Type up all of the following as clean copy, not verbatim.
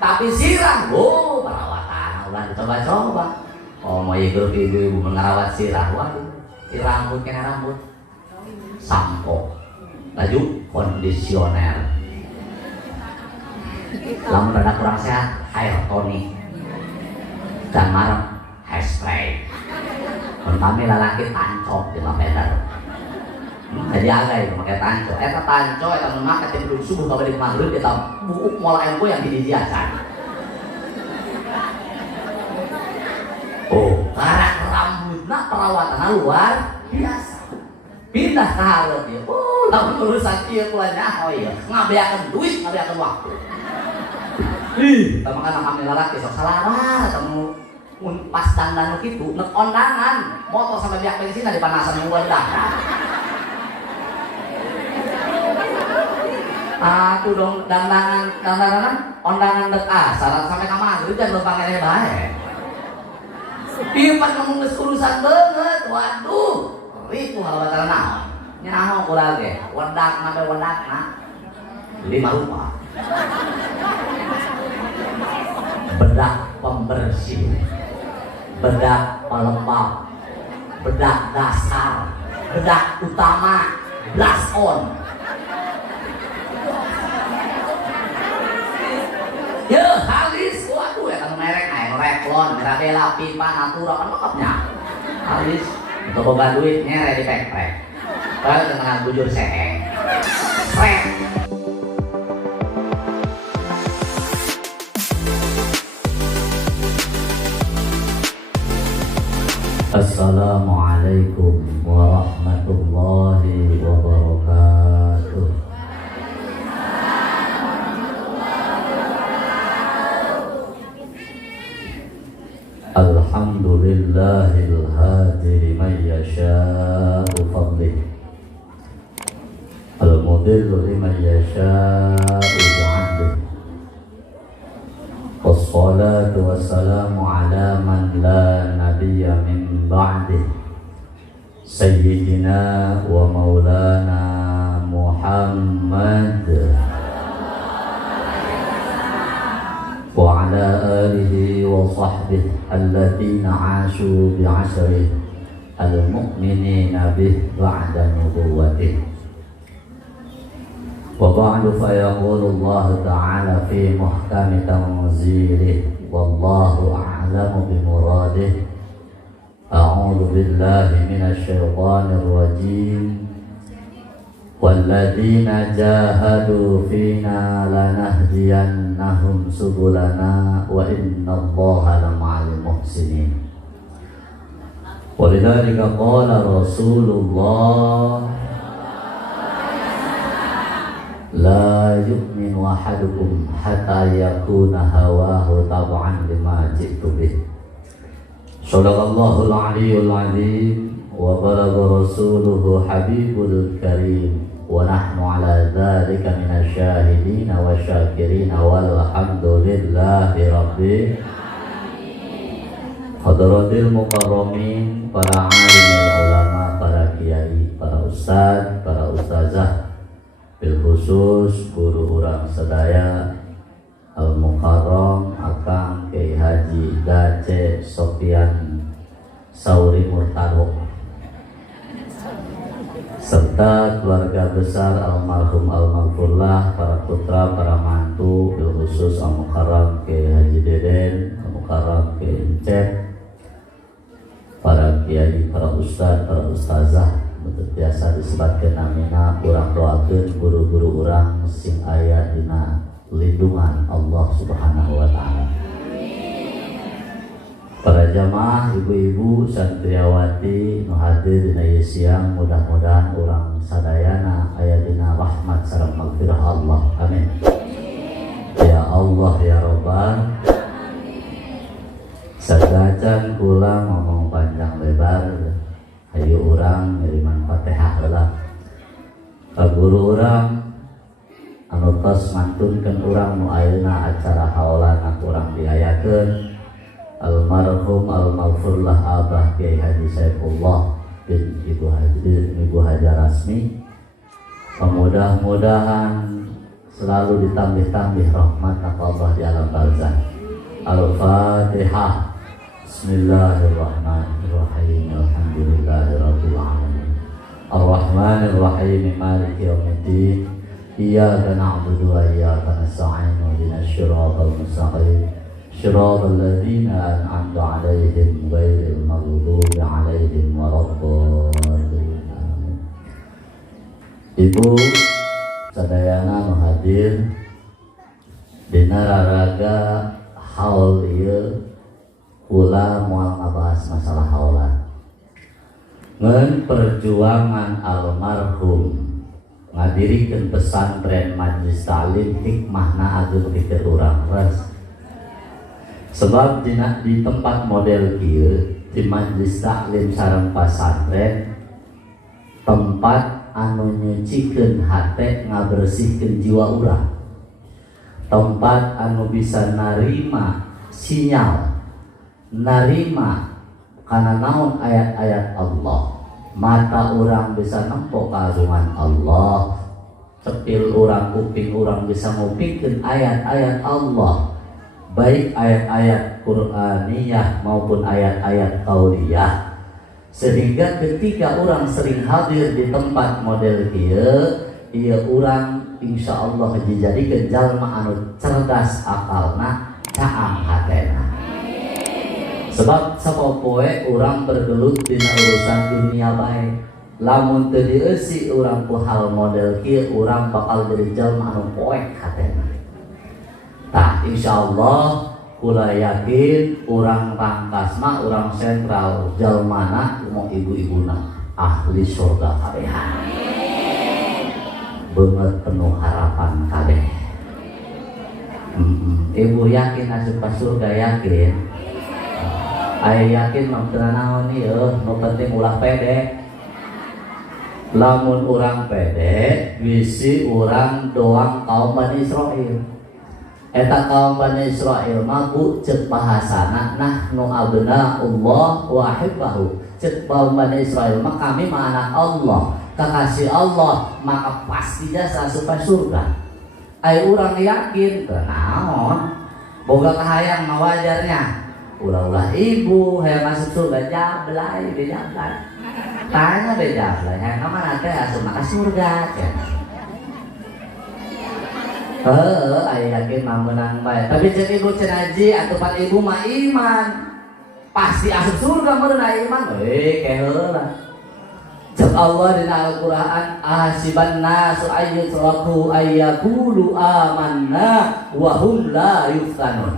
Tapi sirah, oh perawatan ulah dicoba-coba. Oh mau ibu-ibu mengerawat sirah, waduh, rambut kena rambut, sampo, laju kondisioner. Lamun rada kurang sehat, hair tonic, dan marah hair spray. Kami lalaki tancok di mapedar. Jadi agak itu pakai tanco. Eta tanco, eta memakai cenderung subuh kabar di maghrib kita buuk mola empo yang didiasan. Oh, karena rambutnya perawatannya luar biasa. Pindah ke halus dia. Oh, lamun urusan ieu kulanya oh iya, ngabeakeun duit, ngabeakeun waktu. Ih, kita makan kami lalaki sok salah atau pas dandan kitu nek ondangan motor sampai biak bensin di panasan yang wedah. Aku dong dandangan ondangan dek asal sampai ka maghrib dan lo pakai bae. Ieu pas ngomong urusan beungeut, waduh, ribu halawatan naon. Nyaho kula ge, wedak sampai wedakna 5 rupa. Bedak pembersih, bedak pelembab, bedak dasar, bedak utama, blast on. Ya halis, waduh ya kan merek Revlon, Mirabella, Pipa, Natura kan lengkapnya. Halis, untuk boga duit nyere di pek-pek. Kalau dengan bujur seheng, prek. Assalamualaikum warahmatullahi wabarakatuh. Alhamdulillahil hadi liman yasha'u fadlih, al-mudillu liman yasha'u bi'adlih. Wassalatu wassalamu ala man la nabiyya min ba'dih, Sayyidina wa maulana Muhammad wa ala alihi wa sahbihi alladziina 'ashu bi'asrihi al-mu'minina bih ba'da nubuwwatihi. Wa ba'du fa yaqulu Allah ta'ala fi muhkami tanzilihi wallahu a'lamu bi muradihi. A'udzu billahi minasy syaithanir rajim. Walladzina jahadu fina lanahdiyannahum subulana wa innallaha lama'al muhsinin. Walidzalika qala Rasulullah la yu'minu ahadukum hatta yakuna hawahu tab'an lima ji'tu bih. Shadaqallahul aliyyul azim wa balagha rasuluhu habibul karim wa nahnu ala dzalika minasy syahidin wa syakirin walhamdulillahi rabbil alamin. Hadratil mukarramin, para alim ulama, para kiai, para ustaz, para ustazah, bil khusus guru urang sedaya Al-Mukarram Akang Kiai Haji Dace Sofyan Sauri Murtado, serta keluarga besar almarhum almarhumlah, para putra, para mantu, bil khusus Al-Mukarram Kiai Haji Deden, Al-Mukarram Kiai Encep, para kiai, para ustaz, para ustazah, biasa disebutkan namina, urang doakeun guru-guru urang sing aya dina lindungan Allah Subhanahu wa ta'ala. Para jamaah, ibu-ibu, santriawati nu hadir dina ieu siang, mudah-mudahan urang sadayana aya dina rahmat sareng magfirah Allah. Amin. Ya Allah ya Rabbal. Sadacan kula ngomong panjang lebar, hayu urang ngiriman Fatihah heula ka guru urang anu tos ngantunkeun urang nu ayeuna acara haulana urang diayakeun, almarhum almaghfurlah Abah Kiai Haji Saifullah bin Ibu Haja Rasmi. Mudah-mudahan selalu ditambih-tambih rahmat Allah di alam barzakh. Al-Fatihah. Bismillahirrahmanirrahim. Alhamdulillahirabbil alamin. Ar-Rahmanirrahim. Maliki yaumiddin. Iyyaka na'budu wa iyyaka nasta'in. Ihdinas siratal mustaqim. Shiratal ladzina an'amta 'alaihim ghairil maghdubi 'alaihim waladdallin. Ibu sadayana nu hadir dina raraga haul ieu kula moal ngabahas masalah haulan. Ngeun perjuangan almarhum ngadirikeun pesantren Majlis Ta'lim hikmahna ageun pikeun urang res. Sebab di tempat model kieu di Majlis Ta'lim sareng pesantren tempat anu nyucikeun hate ngabersihkeun jiwa urang, tempat anu bisa narima sinyal, narima kana naon ayat-ayat Allah, mata urang bisa nempo kagungan Allah, cepil urang kuping urang bisa ngupingkeun ayat-ayat Allah, baik ayat-ayat Qur'aniyah maupun ayat-ayat qauliyah. Sehingga ketika orang sering hadir di tempat model kieu, ieu urang insya Allah dijadikeun jalma anu cerdas akalna, caang hatena. Sebab sapopoe urang bergelut dina urusan dunia bae. Lamun teu dieusi urang ku hal model kieu, urang bakal jadi jalma anu poek hatena. Tah insyaallah kula yakin urang Rangkas mah urang sentral jalmana mau ibu-ibuna ahli surga kabeh. Beungeut penuh harapan kabeh. Ibu yakin asup ka surga, yakin? Aya yakin mah teu naon ieu, nu penting ulah pede. Lamun urang pede bisi urang doang kaum Bani Israil. Eta kaum Bani Israil mabu cek bahasana nahnu abna Allah wa hibbahu. Cek kaum Bani Israil mah kami mah anak Allah, kekasih Allah, maka pastinya asup ka surga. Ai urang yakin teu naon, boga kahayang mah wajarnya. Ulah-ulah ibu hayang masuk surga jablay di jablay. Tanya be jablay, hayang mana teh asup ka surga cenah. Aya yakin mah menang bae. Tapi cek ibu cenaji atupan ibu mah iman. Pasti asup surga meureun iman. Keheula. Cek Allah dina Al-Qur'an, ahasiban nasu ayyutraku ayyaqulu amanna wa hum la yuftanun.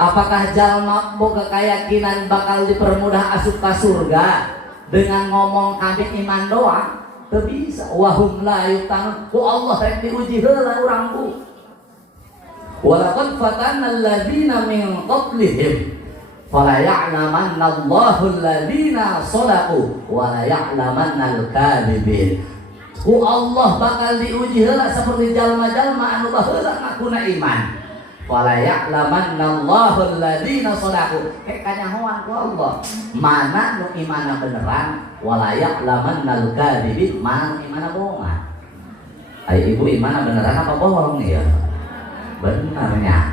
Apakah jalma boga keyakinan bakal dipermudah asup ka surga dengan ngomong kami iman doang? Teu bisa. Wahum la yuftanun. Ku Allah rek diuji heula urang ku. Walaqad fatanna alladziina min qablihim fala ya'lamanna Allahu alladziina shadaqu wa la ya'lamanna al-kadzibin. Ku Allah bakal diuji heula saperti jalma-jalma anu baheula ngakuna iman. Fala ya'lamanna Allahu alladziina shadaqu. Kanyahoan ku Allah mana nu imanna beneran, wala ya'lamannal kadzibin, mana imanna bohongan. Ai ibu imanna beneran apa bohong ya? Benarnya.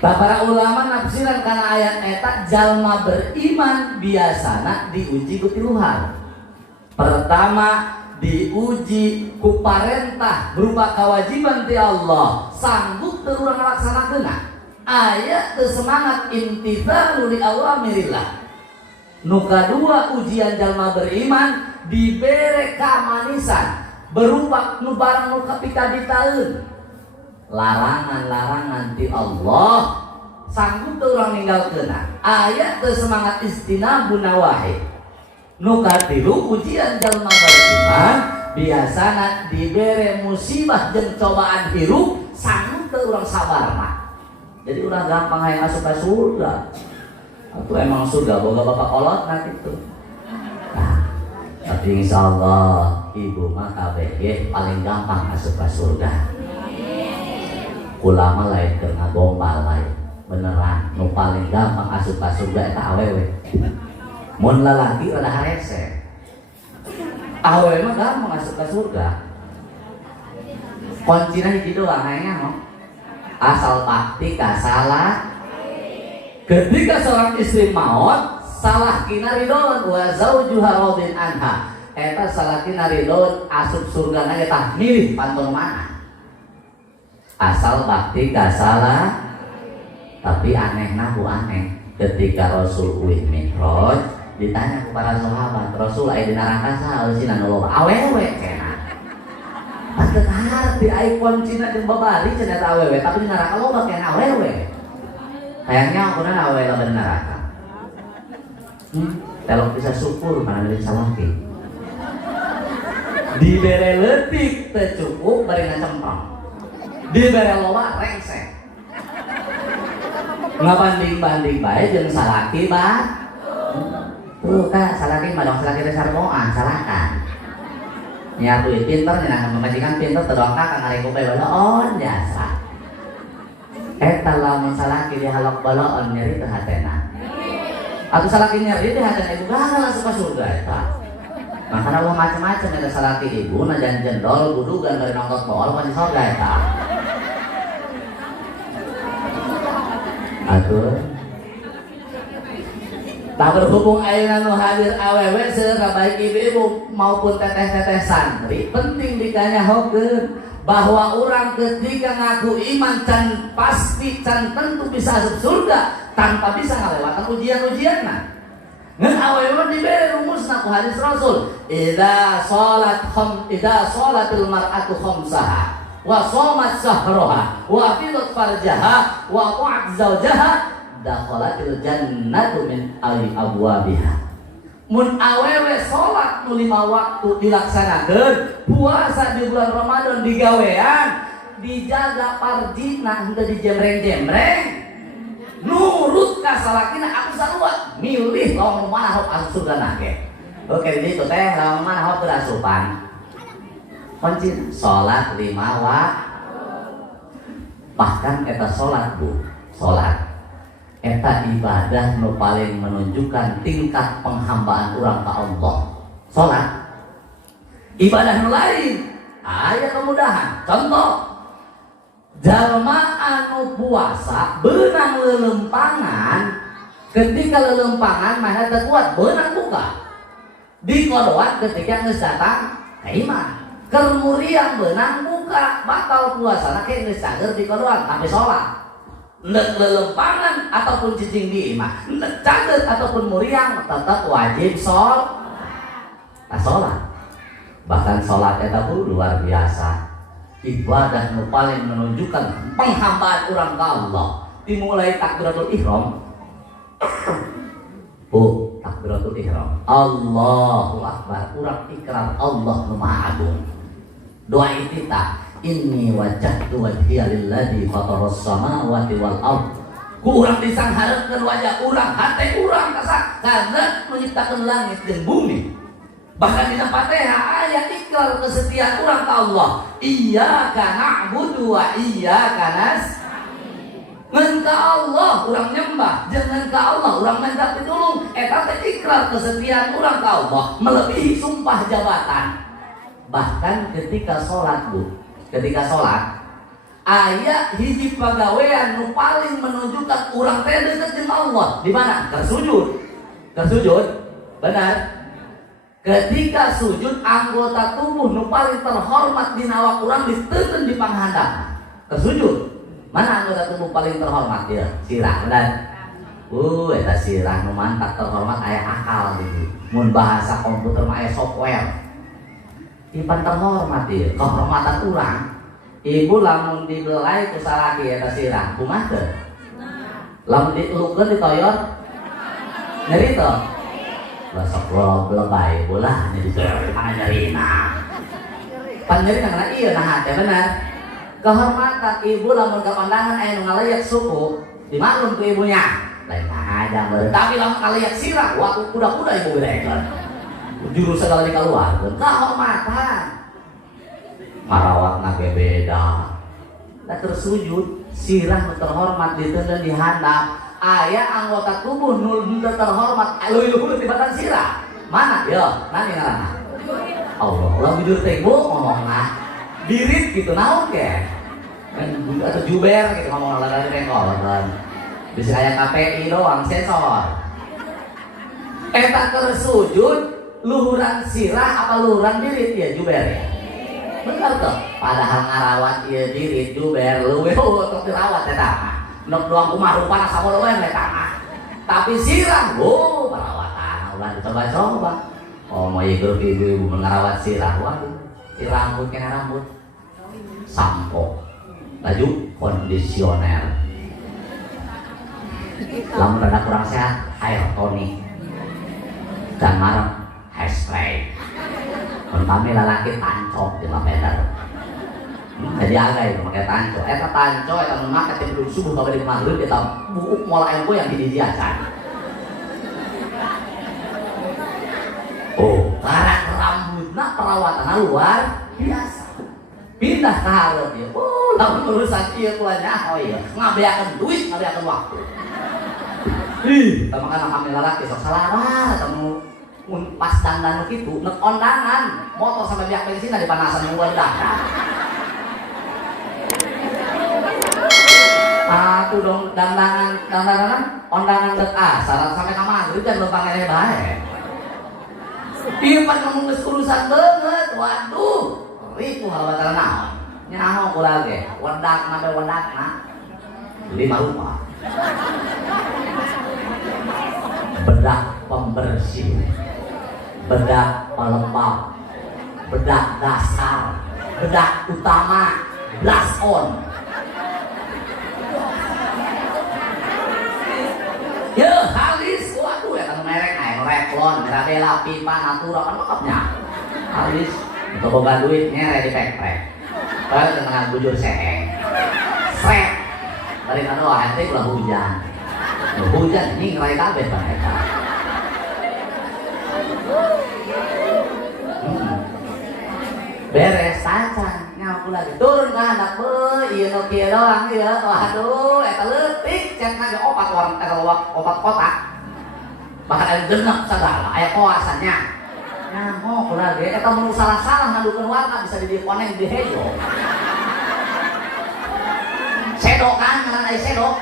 Para ulama nafsiran kana ayat eta jalma beriman biasana diuji ku tilu hal. Pertama diuji ku parentah berupa kewajiban ti Allah, sanggup teu urang ngalaksanakeunna. Aya teu semangat imtithalu li awamirillah. Nu kadua ujian jalma beriman dibere kamanisan berupa nu barang nu kapika ditaeun. Larangan-larangan ti Allah sanggup teu urang ninggalkeunna. Aya teu semangat istinabun nawahi. Nu katilu ujian jalma beriman biasana dibere musibah jeung cobaan hirup sanggup teu urang sabarna. Jadi udah gampang hayang masuk ke surga. Atau emang surga boga bapak kolot nanti tuh. Nah, tapi insya Allah ibu mah KBG paling gampang masuk ke surga. Ulama lain kena gombal lain beneran. Nu paling gampang masuk ke surga eta awewe. Mun lalaki rada harese. Awewe mah gampang masuk ke surga. Kuncina hiji doang hayangnya mah. asal bakti kasalah. Ketika seorang istri maut salah kina ridon wa zaujuha radin anha, eta salah kina ridon asup surgana eta milih pantun mana asal bakti kasalah. Tapi anehna bu aneh, ketika Rasul uih mi'raj ditanya kepada sahabat, Rasul aya di neraka saha eusina nu loba? Awewe cenah. Patut harti ai kuncina jeung babari cenah eta awewe, tapi di neraka loba kena awewe. Kayaknya aku nana awewe loba di neraka. Kalau bisa syukur mana milik salaki. Dibere leutik teu cukup bari ngacemprong. Dibere loba rengsek. Ngabanding-banding bae jeung salaki bah. Tuh kan salaki mah dong salaki teh sarboan salakan. Nya tuh pinter nya memajikan pinter teu dongka ka ngareku bae baloon jasa. Eta lamun salaki dihalak baloon nyeri teu hatena. Atuh salaki nyeri teh hatena ibu gana langsung ka surga eta. Makana Allah macam-macam ada salaki ibu najan jendol gudugan dari nongtot bol ka di surga eta. Atuh tak berhubung ayeuna nu hadir awewe seura baik ibu-ibu maupun teteh-teteh santri, penting dikanyahokeun bahwa orang ketika ngaku iman can pasti can tentu bisa masuk surga tanpa bisa ngalewatan ujian-ujianna. Ngan awewe dibere rumusna ku hadis Rasul, idza sholatil mar'atu khamsaha wa shamat sahraha wa fidat farjaha wa ta'at zawjaha dakhalatil jannatu min abwabiha. Mun awewe salat nu 5 waktu dilaksanakeun, puasa di bulan Ramadan digawean, dijaga parjina henteu dijemreng-jemreng, nurut ka salakina aku sarua milih lamun mana hop asup surga nage. Oke di itu teh lamun mana hop berasupan. Kunci salat 5 waktu. Bahkan eta salat Bu, salat eta ibadah nu paling menunjukkan tingkat penghambaan urang ka Allah. Salat ibadah nu lain aya kemudahan. Contoh, jalma anu puasa beunang lelempangan, ketika lelempangan mah teu kuat beunang buka. Dikodoan ketika geus datang iman. Keur muriang beunang buka, batal puasana ke geus cager dikodoan tapi salat. Nek lelempangan ataupun cicing di imah, nek cager ataupun muriang tetap wajib sholat. Bahkan sholat eta luar biasa. Ibadah nu paling menunjukkan penghambaan urang ka Allah. Dimulai takbiratul ihram. Takbiratul ihram. Allahu akbar, urang ikrar Allah nu Maha Agung. Doa iftitah. Inni wajjahtu wajhiya lilladzi fataras samawati wal ardh. Ku urang disanghareukeun wajah urang, hate urang karena menciptakan langit dan bumi. Bahkan di Fatihah aya ikrar kesetiaan urang ka Allah. Iyyaka na'budu wa iyyaka nasta'in. Ngan ka Allah urang nyembah, jangan ka Allah urang minta pitulung. Eta teh ikrar kesetiaan urang ka Allah melebihi sumpah jabatan. Bahkan ketika sholat Bu, ketika sholat aya hiji pagawean nu paling menunjukkan urang teh deukeut jeung Allah. Di mana? Keur sujud. Benar. Ketika sujud anggota tubuh nu paling terhormat di awak urang diteukeun di panghandap. Keur sujud. Mana anggota tubuh paling terhormat ya? Sirah, benar. Eta sirah nu mantap terhormat aya akal gitu. Mun bahasa komputer mah aya software. Ipan terhormat ya, kehormatan urang. Ibu lamun dibelai ku salaki eta sirah, kumaha teu? Lamun dielukkeun ditoyor, nyeri teu? Lah sok lebay bolah nyeri teu, mana nyerina. Pan nyeri kana ieu nah teh bener. Kehormatan ibu lamun kapandangan aya nu ngalayak suku, dimaklum ku ibunya. Lain aja meureun, tapi lamun ngalayak sirah, wah kuda-kuda ibu berekeun. Juru segala dikeluarkeun kehormatan. Marawat nage beda. Da tersujud sirah nu terhormat diteuleun di handap. Aya anggota tubuh nu terhormat leuwih-leuwih tibatan sirah. Mana? Yo, nani ngaranna? Allah. Ulah bujur teh Bu ngomongna. Birit kitu naon ge? atau juber gitu ngomong olahraga rekor kan bisa kayak KPI doang sensor eta keur sujud luhuran sirah apa luhuran dirit ya juber ya bener tuh padahal ngarawat ieu dirit juber leuwih untuk dirawat eta mah nok doang kumaha rupana saboleueun eta mah tapi sirah perawatan ulah dicoba-coba oh mau grup ibu-ibu mengarawat sirah waduh di rambut kena rambut sampo laju kondisioner lamun rada kurang sehat hair tonic dan marah hairspray mun kami lalaki tancok di lavender jadi agak itu pakai tancok eta tancok eta mun make teh kudu subuh ka bari maghrib eta buuk moal ayam yang didiacan oh karena rambutna perawatanna luar biasa pindah ke halus ya oh lamun urusan ieu kulanya oh iya ngabeakeun duit ngabeakeun waktu tama kana kami lalaki sok salah temu pas dandan kitu nek ondangan motor sampai pihak bensin di panasan yang buat dadah aku dong dandangan ondangan dek asar sampai ka maghrib dan lempang ele bae ieu pan ngomong geus urusan beungeut waduh ribu halawatan naon nyaho kula ge wedak mah wedakna 5 rupiah bedak pembersih bedak pelembab bedak dasar bedak utama blast on ya halis waduh ya kan merek Revlon, Mirabella, Pipa, Natura kan lengkapnya halis untuk boga duit nyere di pek-pek kalau dengan bujur seeng sret dari kan doa nanti ulah hujan ini ngerai kabeh mereka beres sacan ngaku lagi turun ke handap ieu nu kieu doang ieu waduh eta leutik cek ngage opat warna opat kotak bahkan aya genep sagala aya koasannya nyaho kula ge eta mun salah-salah ngadukeun warna bisa di koneng di hejo sedok kan ngaran aya sedok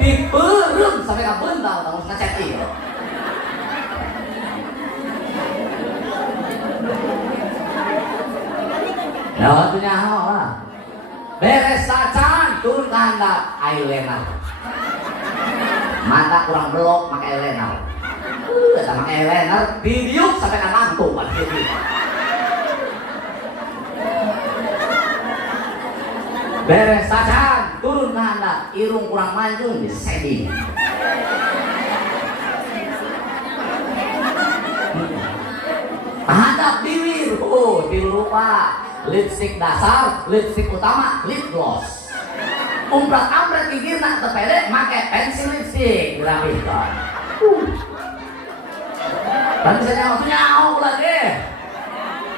dipeureum sampai ka bental tangos ngecet ieu ya waktu nyaho lah beres sacan turun ke handap eyeliner mata kurang belok pakai eyeliner eta pakai eyeliner didiuk sampai ka ngantuk beres sacan turun ke handap irung kurang manjung di shading handap bibir dilupa lipstick dasar, lipstick utama, lip gloss. Umprat-amprat gigirna tepede make pensil lipstick dirapihkan. Dan misalnya maksudnya lagi.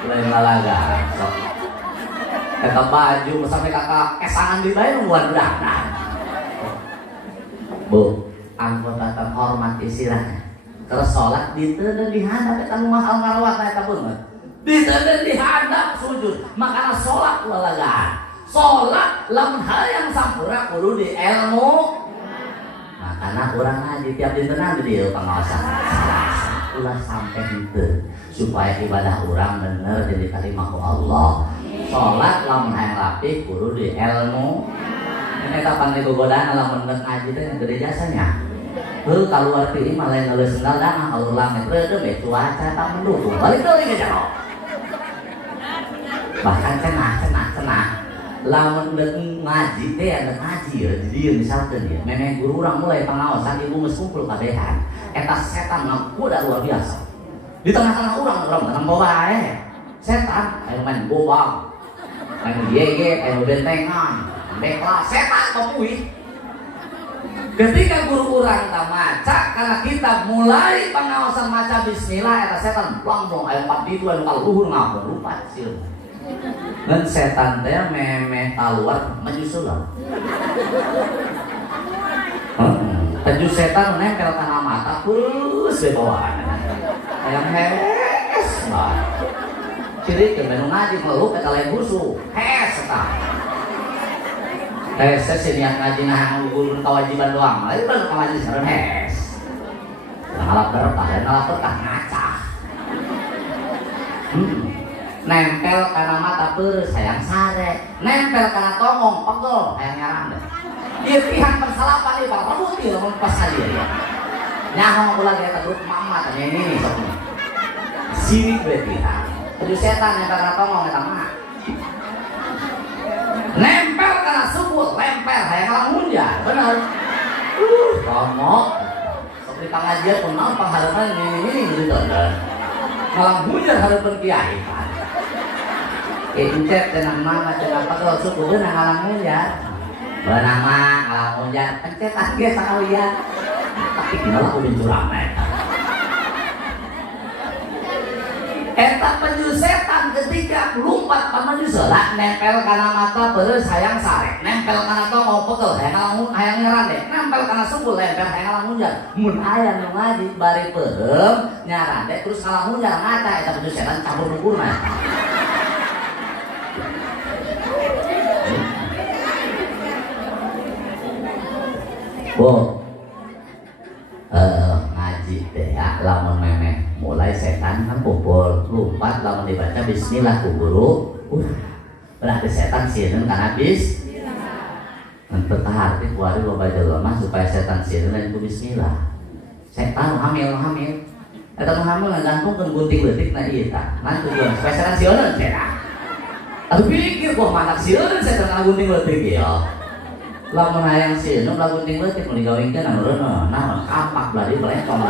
Lain lalaga. Eta baju sampai kakak kesangan di bae buat dandan. Bu, anggota terhormat istilahnya. Terus sholat di teu dan di handap eta mahal ngarawat eta beungeut. Ditenden di handap sujud makanya sholat lalagaan sholat lamun hal yang sampurna kudu di ilmu makanya orang ngaji tiap dintenan di dieu pangaosan ulah sampai henteu supaya ibadah orang bener jadi kalimah ku Allah sholat lamun hayang rapih kudu di ilmu ini kapan digogodaan lamun ngaji teh gede jasanya keluar ti mah lain nulis sendal dah kalau langit reudeuh cuaca tak mendukung balik deui ke jero bahkan cenah lamun ngaji teh ada ngaji ya jadi misalkan ya memang guru orang mulai pengawasan ibu geus kumpul kabehan eta setan ngakuda luar biasa di tengah-tengah orang tenang bae setan aya main bobang aya diege aya bentengan bekla setan kepuih ketika guru orang tak maca karena kita mulai pengawasan maca bismillah eta setan plong aya 4 ditu anu kaluhur ngapun lupa sih dan setan teh memeh keluar menyusul Taju setan nempel kana mata terus di bawaan yang hes banget ciri ke menu ngaji meluk eta lain busu hes eta Hes niat ngaji nah guru kewajiban doang. Lalu kan ngaji sekarang hes. Ngalap berkah dan ngalap berkah ngaca. Nempel karena mata peureuh hayang sare, nempel karena tongong pegel hayang nyarang deh. Ieu pihak persalapan ieu Pak Putih lamun pas hadir ya. Nyaho ulah ge eta grup mama teh ini sok. Sirik berarti ha. Kudu setan nempel karena tongong eta mah. Nempel karena subul, lempel hayang ngalamun ya, bener. Komo. Seperti pengajian pun naon panghareupan ini gitu dan. Ngalamun ya hareupeun kiai. Incet dengan mama dengan pegel suku beunang ngalamun ya. Beunang mah ngalamun ya pencet ge sakalian. Tapi kenapa kudu curang eta. Eta penju setan ketika lumpat pameju seulak nempel kana mata peureuh hayang sare, nempel kana tonggo pegel hayang ngalamun hayang nyerande, nempel kana sungkul lempel hayang ngalamun ya. Mun aya nu ngaji bari peureum nyarande terus ngalamun ya ngaca eta penju setan campur lukurna. Ngaji teh ya lamun memeh mulai setan kan kumpul lumpat lamun dibaca bismillah ku guru berarti setan sieun kana bismillah untuk tahati kuari loba jelema supaya setan sieun lain ku bismillah setan hamil eta mah hamil ngagantungkeun gunting leutikna ieu tah nan tujuan supaya setan sieun cenah atuh pikir kok manak sieun setan kana gunting leutik ya lamun hayang sieun lamun gunting leutik mun digawingkeun anu reuneuh naon kapak bari belecong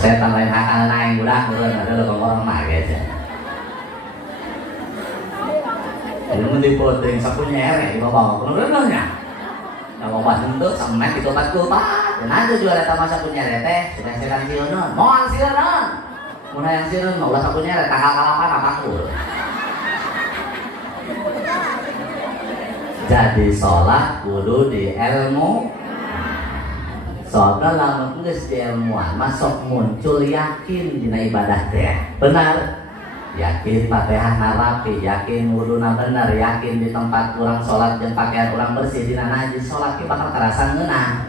setan lain akan naik budak meureun ada lo orang mah aja. Jadi mun dipotong sapunya ere di bawah meureun nya. Da obat henteu samet itu obat kulpa. Dan ada jual eta masa punya ere teh sudah setan sieun moal sieun. Mun hayang sieun mah ulah sapunya ere tanggal kalapan apakul. Jadi sholat kudu di ilmu. Soalnya lamun geus di ilmuan masuk muncul yakin dina ibadah teh. Benar. Yakin Fatihah rapi, yakin wuduna bener, yakin di tempat urang sholat jeung pakaian urang bersih dina najis sholat ki bakal terasa ngeunah.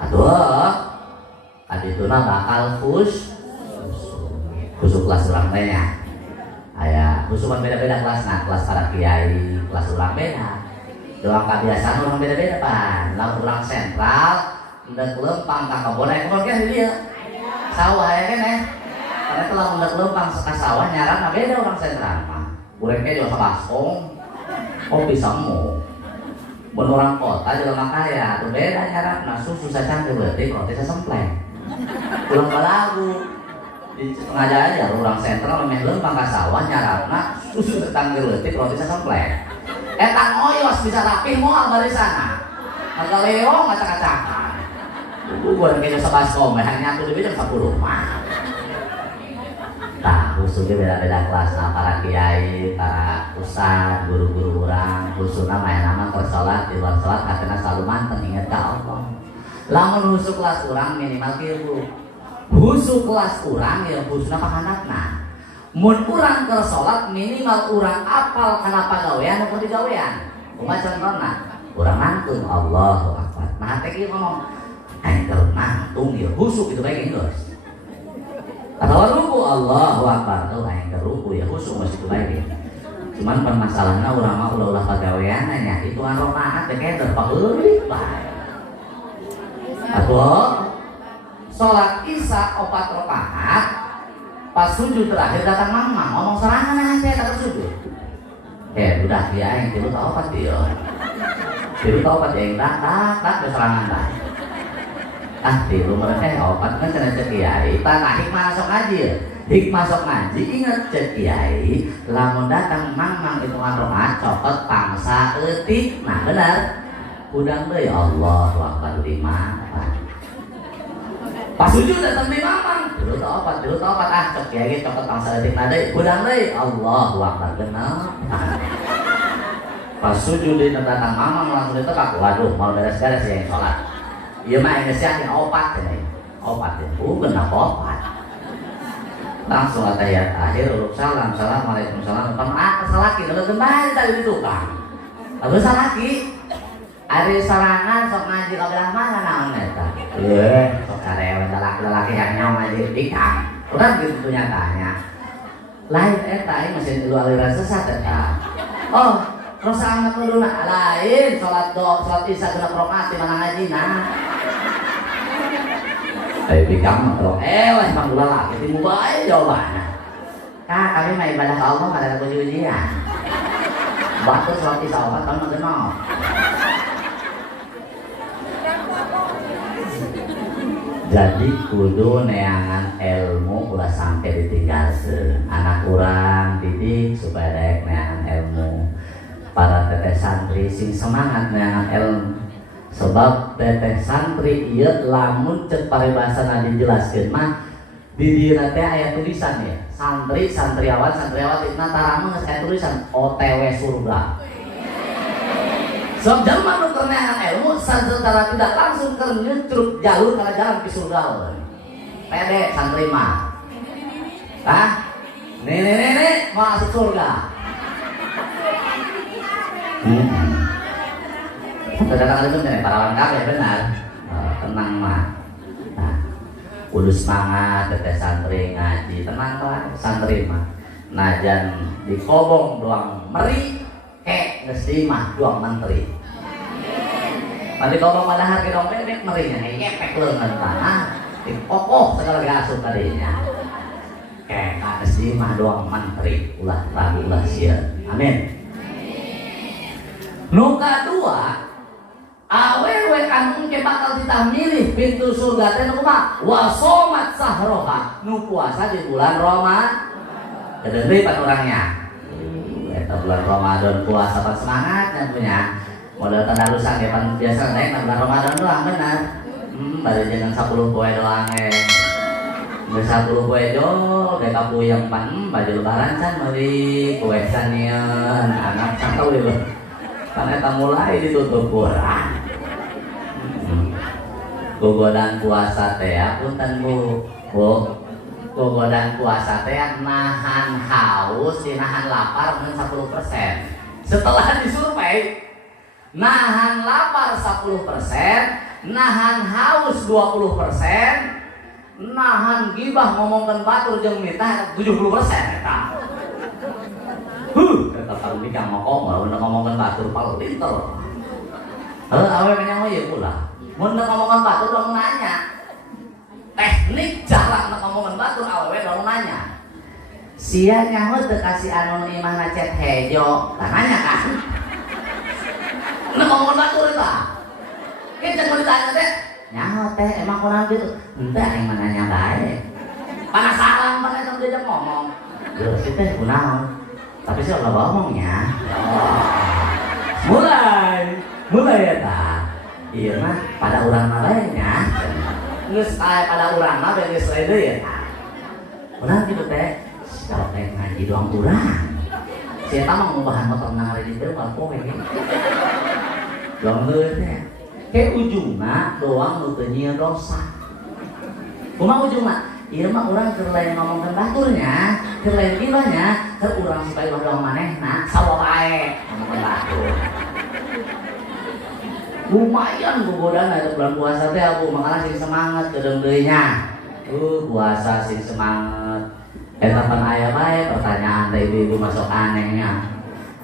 Atuh. Adituna bakal khusuk kelas urang teh nya. Aya khusukan beda-beda kelasna, kelas para kiai, kelas urang beda. Doang kebiasaan orang beda-beda pan. Lamun urang sentral hendak lempang ka kebon aya kebon kan dia sawah ya kan karena kalau hendak lempang ka sawah nyaran beda orang sentral mah urang ge juga baskom kopi samu mun orang kota juga makaya tuh beda nyaran susu sacan teh berarti roti sasempleng ulang balagu di pengajaran aja orang sentral memeh lempang ka sawah nyaranna susu tetang berarti roti sasempleng eta ngoyos bisa rapih moal barisana ngaleong ngacak-acakan gua kayaknya sebaskom, hanya aku lebih jam 10 mah. Nah, khususnya beda-beda kelas, nah, para kiai, para ustad, guru-guru orang, khususnya main nama tersolat di luar solat, katanya selalu manteng ingat ke Allah. Lamun khusus kelas orang minimal kieu. Khusus kelas orang ya khususnya pakanatna. Mun urang keur salat minimal urang apal kana pagawean atau digawean. Kumaha contohna? Urang nangtung Allahu Akbar. Nah, teh kieu ngomong engkel nangtung ya husuk itu baik Inggris atau ruku Allahu Akbar tuh engkel ruku ya husuk masih itu baik cuman permasalahannya urang mah ulah pagawean nya hitungan rakaat teh keder paeulit bae atuh salat Isya 4 rakaat pas sujud terakhir datang mamang ngomong serangan teh tak sujud udah ya yang tilu ta opat dia tilu ta opat yang tak serangan dah tilu mereka opat kan cenah cek kiai tanah hikmah sok ngaji hikmah sok ngaji ingat cek kiai lamun datang mamang hitungan rakaat copot pangsa eutik nah benar udang deui Allahu Akbar 5 pas sujud datang di mamang tilu ta opat cek kiai copot pangsa eutik nah deui udang deui Allahu Akbar genep pas sujud datang mamang langsung ditebak waduh mau beres-beres ya yang sholat iya mah ini siapa opat ini opat itu kenapa opat langsung atayat akhir urut salam assalamualaikum salam salaki lalu kembali tadi di tukang Lalu salaki ari sarangan sok ngaji ka belah mana naon eta? Sok karewe laki-laki yang nyawa ngaji dikang. Urang gitu nyatanya. Lain eta ieu masih dulu aliran sesat eta. Oh, rasa anak kuduna lain salat isya genep rakaat di mana ngajina. Dikang mah wes panggula laki timu bae jawabannya. Kami mah ibadah ke Allah kada ada ujian. Waktu salat isya opat kan mah genep. Jadi kudu neangan ilmu ulah sampai ditinggalkan anak kurang didik supaya daek neangan ilmu. Para teteh santri sing semangat neangan ilmu sebab teteh santri ieu lamun cek paribasana dijelaskeun mah di dieuna teh aya tulisan ya santri santriawan santriawati natarangan geus aya tulisan OTW surga. Sebab jelema nu keur neangan ilmu secara tidak langsung keur nyucruk jalur kana jalan ke surga. Pede santri mah. Hah? Nenek mau masuk surga. Kadang-kadang itu nenek parawan kabeh benar. Tenang mah. Nah, kudu semangat teteh santri ngaji tenang lah santri mah. Najan dikobong doang meri ngesti mah doang menteri. Mandi kobong padahal ke dompet merinya ngepek leungeun tanah. Dikokoh segala gasuh tadinya. Ngesti mah doang menteri. Ulah ragu ulah sieun. Amin. Nu kadua awewe anu engke bakal ditah milih pintu surga teh nu kumaha? Wa shomat sahroha, nu puasa di bulan Ramadan. Kedeui pan orangnya. Eta bulan Ramadan puasa pas semangat kan punya. Modal tadarusan ge pan biasa naik bulan Ramadan doang benar. Bari jangan 10 poe doang Geus 10 poe jol dek kapuyeng pan baju lebaran can meuli poe sanieun anak sangkau deui. Pan eta mulai ditutup Quran. Gogodan puasa teh punten Bu. Gogodan puasa teh nahan haus, nahan lapar dengan 10%. Setelah disurvei, nahan lapar 10%, nahan haus 20%, nahan gibah ngomongkeun batur jeung mitah 70% eta. Tetep kalau nikah ngomong, udah ngomongkeun batur paling pinter. Awe menyawa ieu pula. Mun ngomongkeun batur dong nanya. Teknik cara ngomongin batur awewe dong nanya. Sia nyaho teu kasih anu imahna cet hejo, nanya kan. Ngomongin batur eta. Ke cenah ditanya teh, nyaho teh emang kurang gitu. Henteu aing mah nanya bae. Penasaran pan eta diajak ngomong. Geus teh kunaon? Tapi sih ulah ngomongnya. Mulai eta. Ieu mah pada urang lainnya. Geus pada urang mah geus we deui ya. Urang kitu teh, kalau teh ngaji doang urang. Si eta mah ngubahan motor nang hari dieu mah poe ge. Doang deui teh. Ke ujungna doang nu teu nyieun dosa. Kumaha ujungna? Ieu mah urang keur lain ngomongkeun baturnya, keur lain gibahnya, keur urang supaya doang manehna sawa bae ngomongkeun batur. Lumayan gogodan ada bulan puasa teh aku makanya sing semangat kedeung deui nya. Puasa sing semangat. Eta pan aya bae pertanyaan teh ibu-ibu masuk anehnya.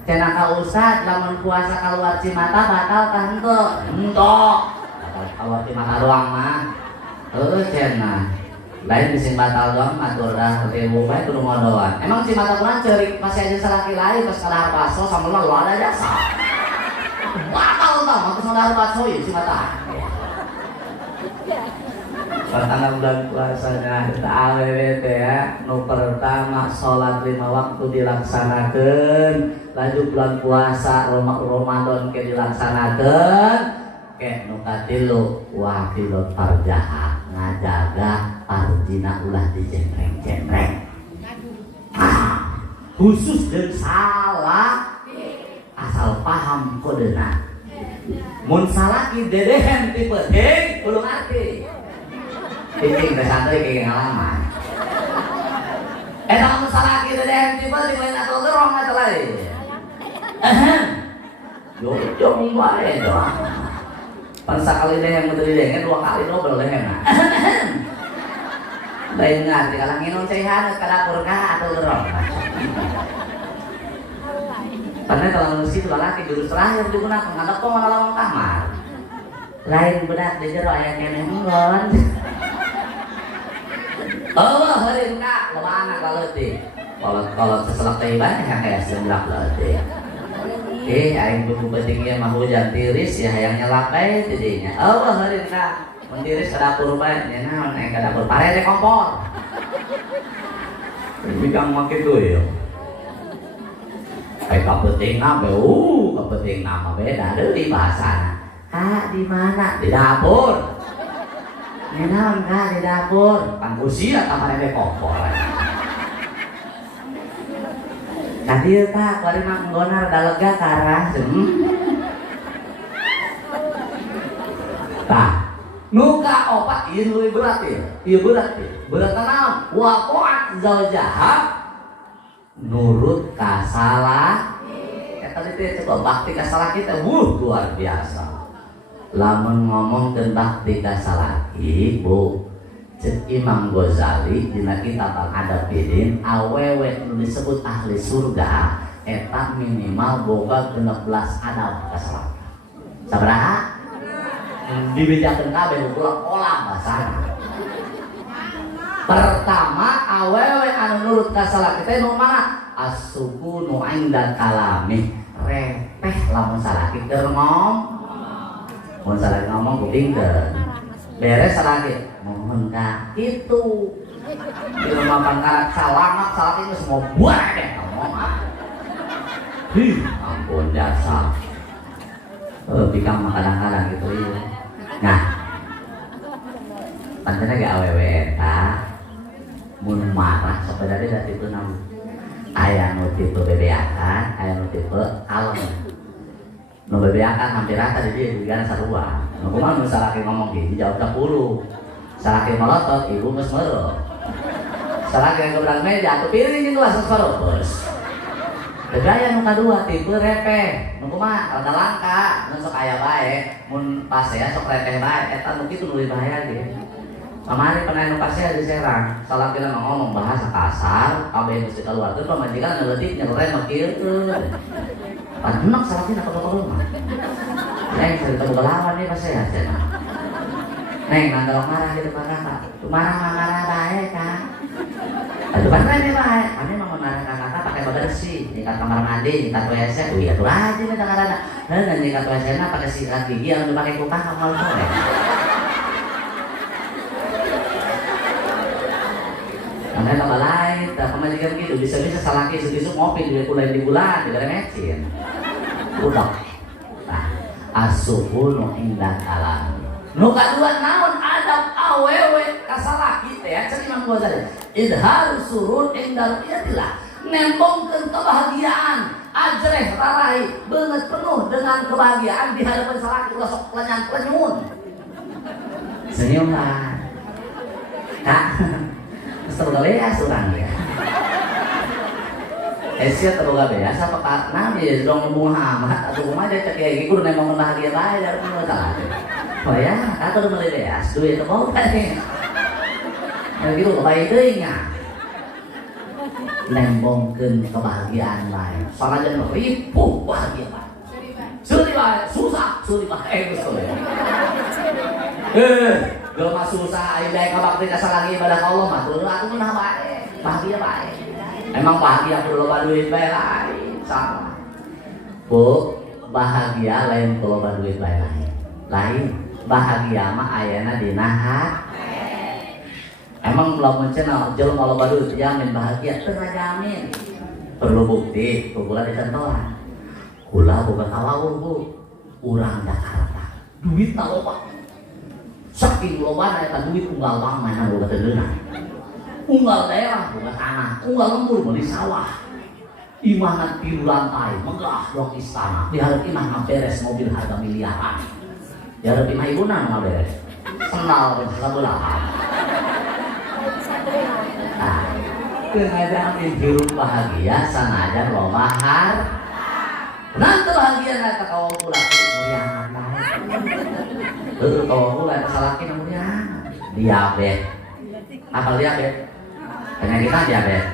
Cenah ka Ustad lamun puasa kaluar cimata batal tah henteu? Henteu. Kaluar cimata doang mah. Cenah. Lain bising batal doang matur dah ribu bae kudu ngodoan. Emang cimata kurang ceurik masih aja salaki lain terus kadahar baso sama lo ada jasa. Batal tau, mau kesana bakso ya si mata. Pertama bulan puasanya kita awewe teh ya. Nu pertama sholat 5 waktu dilaksanakan. Lanjut bulan puasa Ramadan ke dilaksanakan. Ke nu katilu wakilot parjaha ngajaga parjina ulah dijemreng-jemreng. Khusus dan salah. Asal paham kodena. Mun salaki dedehen tipe heng kudu ngarti. Picing teh santri ke ngalaman. Mun salaki dedehen tipe di lain atau gerong eta lain. Jom bae doang. Pan sakali deh yang medeli deh, 2 kali double deh na. Lain ngerti kalau nginum sehat ke dapur kah atau gerong. Karena kalau musik laki jurus terakhir digunakan ngadep kok malah lawang kamar. Lain bedak di jero aya keneh nggon. Oh, heureun Kak, loba anak leutik. Kalau seselak teh banyak yang kayak semblak leutik. Aing buku penting ieu mah hujan tiris ya hayang nyelak bae teh dinya. Oh, heureun Kak. Mendiris ke dapur bae nya naon ke dapur parede kompor. Bikang make tuh ya. Kapeting nama beda deui bahasana. Kak di mana? Di dapur. Nya naon Kak di dapur? Kan kursi eta parede kompor. Tadi Kak, kali mah nggona rada lega karah. Tah nuka opat ieu leuwih berat ieu. Ieu berat ieu. Berat naon? Wa qa'at zaujaha nurut ka salah. Eta teh coba bakti ka salah kita luar biasa. Lamun ngomong tentang bakti ka salaki, Bu, cek Imam Ghazali dina kitab Al-Adab-Bidin awewe nu disebut ahli surga eta minimal boga 16 adab ka salaki. Sabaraha? Dibedakan kabeh ulang-ulang bahasana. Pertama awewe anu nurut ka salaki teh nu mana? As-sukunu 'inda kalami. Repeh lamun salaki keur ngomong. Mun salaki ngomong kupingkeun. Beres salaki mohon Kak kitu. Di mapan karak salamat salaki geus semua buah deh ngomong. Ampun dasar. Bikang kadang-kadang gitu ya. Nah, pancena ge awewe eta mun marah sebenarnya da tipe naon? Aya nu tipe bebeakan, aya nu tipe kalem. Nu bebeakan hampir rata di dieu digana sarua. Nu kumaha nu salaki ngomong ge dijawab 10. Salaki melotot ibu geus meureuh. Salaki geublang meja atuh piring itu asa sarotos. Gaya nu kadua tipe repeh, nu kumaha rada langka, nu sok aya bae, mun pasea sok repeh bae, eta nu kitu nu leuwih bahaya ge. Kamari pernah nu pasea diserang, salaki lamang ngomong bahasa kasar, kabeh mesti keluar teh pamajikan neuletik nyeleren mah kieu. Panenak salaki na pegel mah. Neng cerita boga lawan nih pasea cenah. Neng nandang marah di depan kakak, marah bae Kak. Aduh bener nih bae, ane mah marah kakak pakai bersih, nyikat kamar mandi, nyikat WC, ya tuh rajin nih kadang-kadang. Dan nyikat WC-nya pakai sikat gigi yang dipakai kulkas sama sore. Karena tambah lain, pemajikan gitu bisa-bisa salaki isu-isu ngopi di bulan di remecin. Udah. Nah, asupun indah alam. Nu kadua naon adab awewe ka salaki teh cek Imam Ghazali. Idhar surur inda ru'yatillah. Nembongkeun kebahagiaan, ajreh rarai, beungeut penuh dengan kebahagiaan di hadapan salaki ulah sok lenyan-lenyun. Senyumlah. Kak. Terboga beas urang ya. Sia terboga beas apa karena ya dong Muhammad atau kumaha dia cek kayak gitu nemong bahagia bae dari masalah. Oh ya, aku udah mulai beas duit teu mau teh. Ya gitu bae teuing nya. Nembongkeun kebahagiaan bae. Sanajan ripuh bahagia bae. Suri bae, susah, suri bae geus we. Jelema susah aing bae kabakti ka salaki ibadah ka Allah mah tuluy aku mah bae, bahagia bae. Emang bahagia kudu loba duit bae lain, salah. Bu, bahagia lain kudu loba duit bae lain. Lain, bahagia mah ayana dina hati. Emang lamun cenah jelema loba duit jamin bahagia, teu ngajamin. Perlu bukti, kula disentohan. Kula boga kalawur, Bu. Urang Jakarta. Duit na loba. Saking lobana eta duit unggal paman boga teuleuna. Unggal daerah boga tanah, unggal lembur meuli sawah. Imahna 3 lantai, megah dong istana. Di hareup imah ngaberes mobil harga miliaran. Di hareup imah ibuna ngaberes. Senal sabeulah. Nah, keungajamin hirup bahagia sanajan loba harta. Nanti bahagia nggak kau pula kemuliaan kau pula kesalahan kemuliaan diabetes apa diabetes penyakitnya diabetes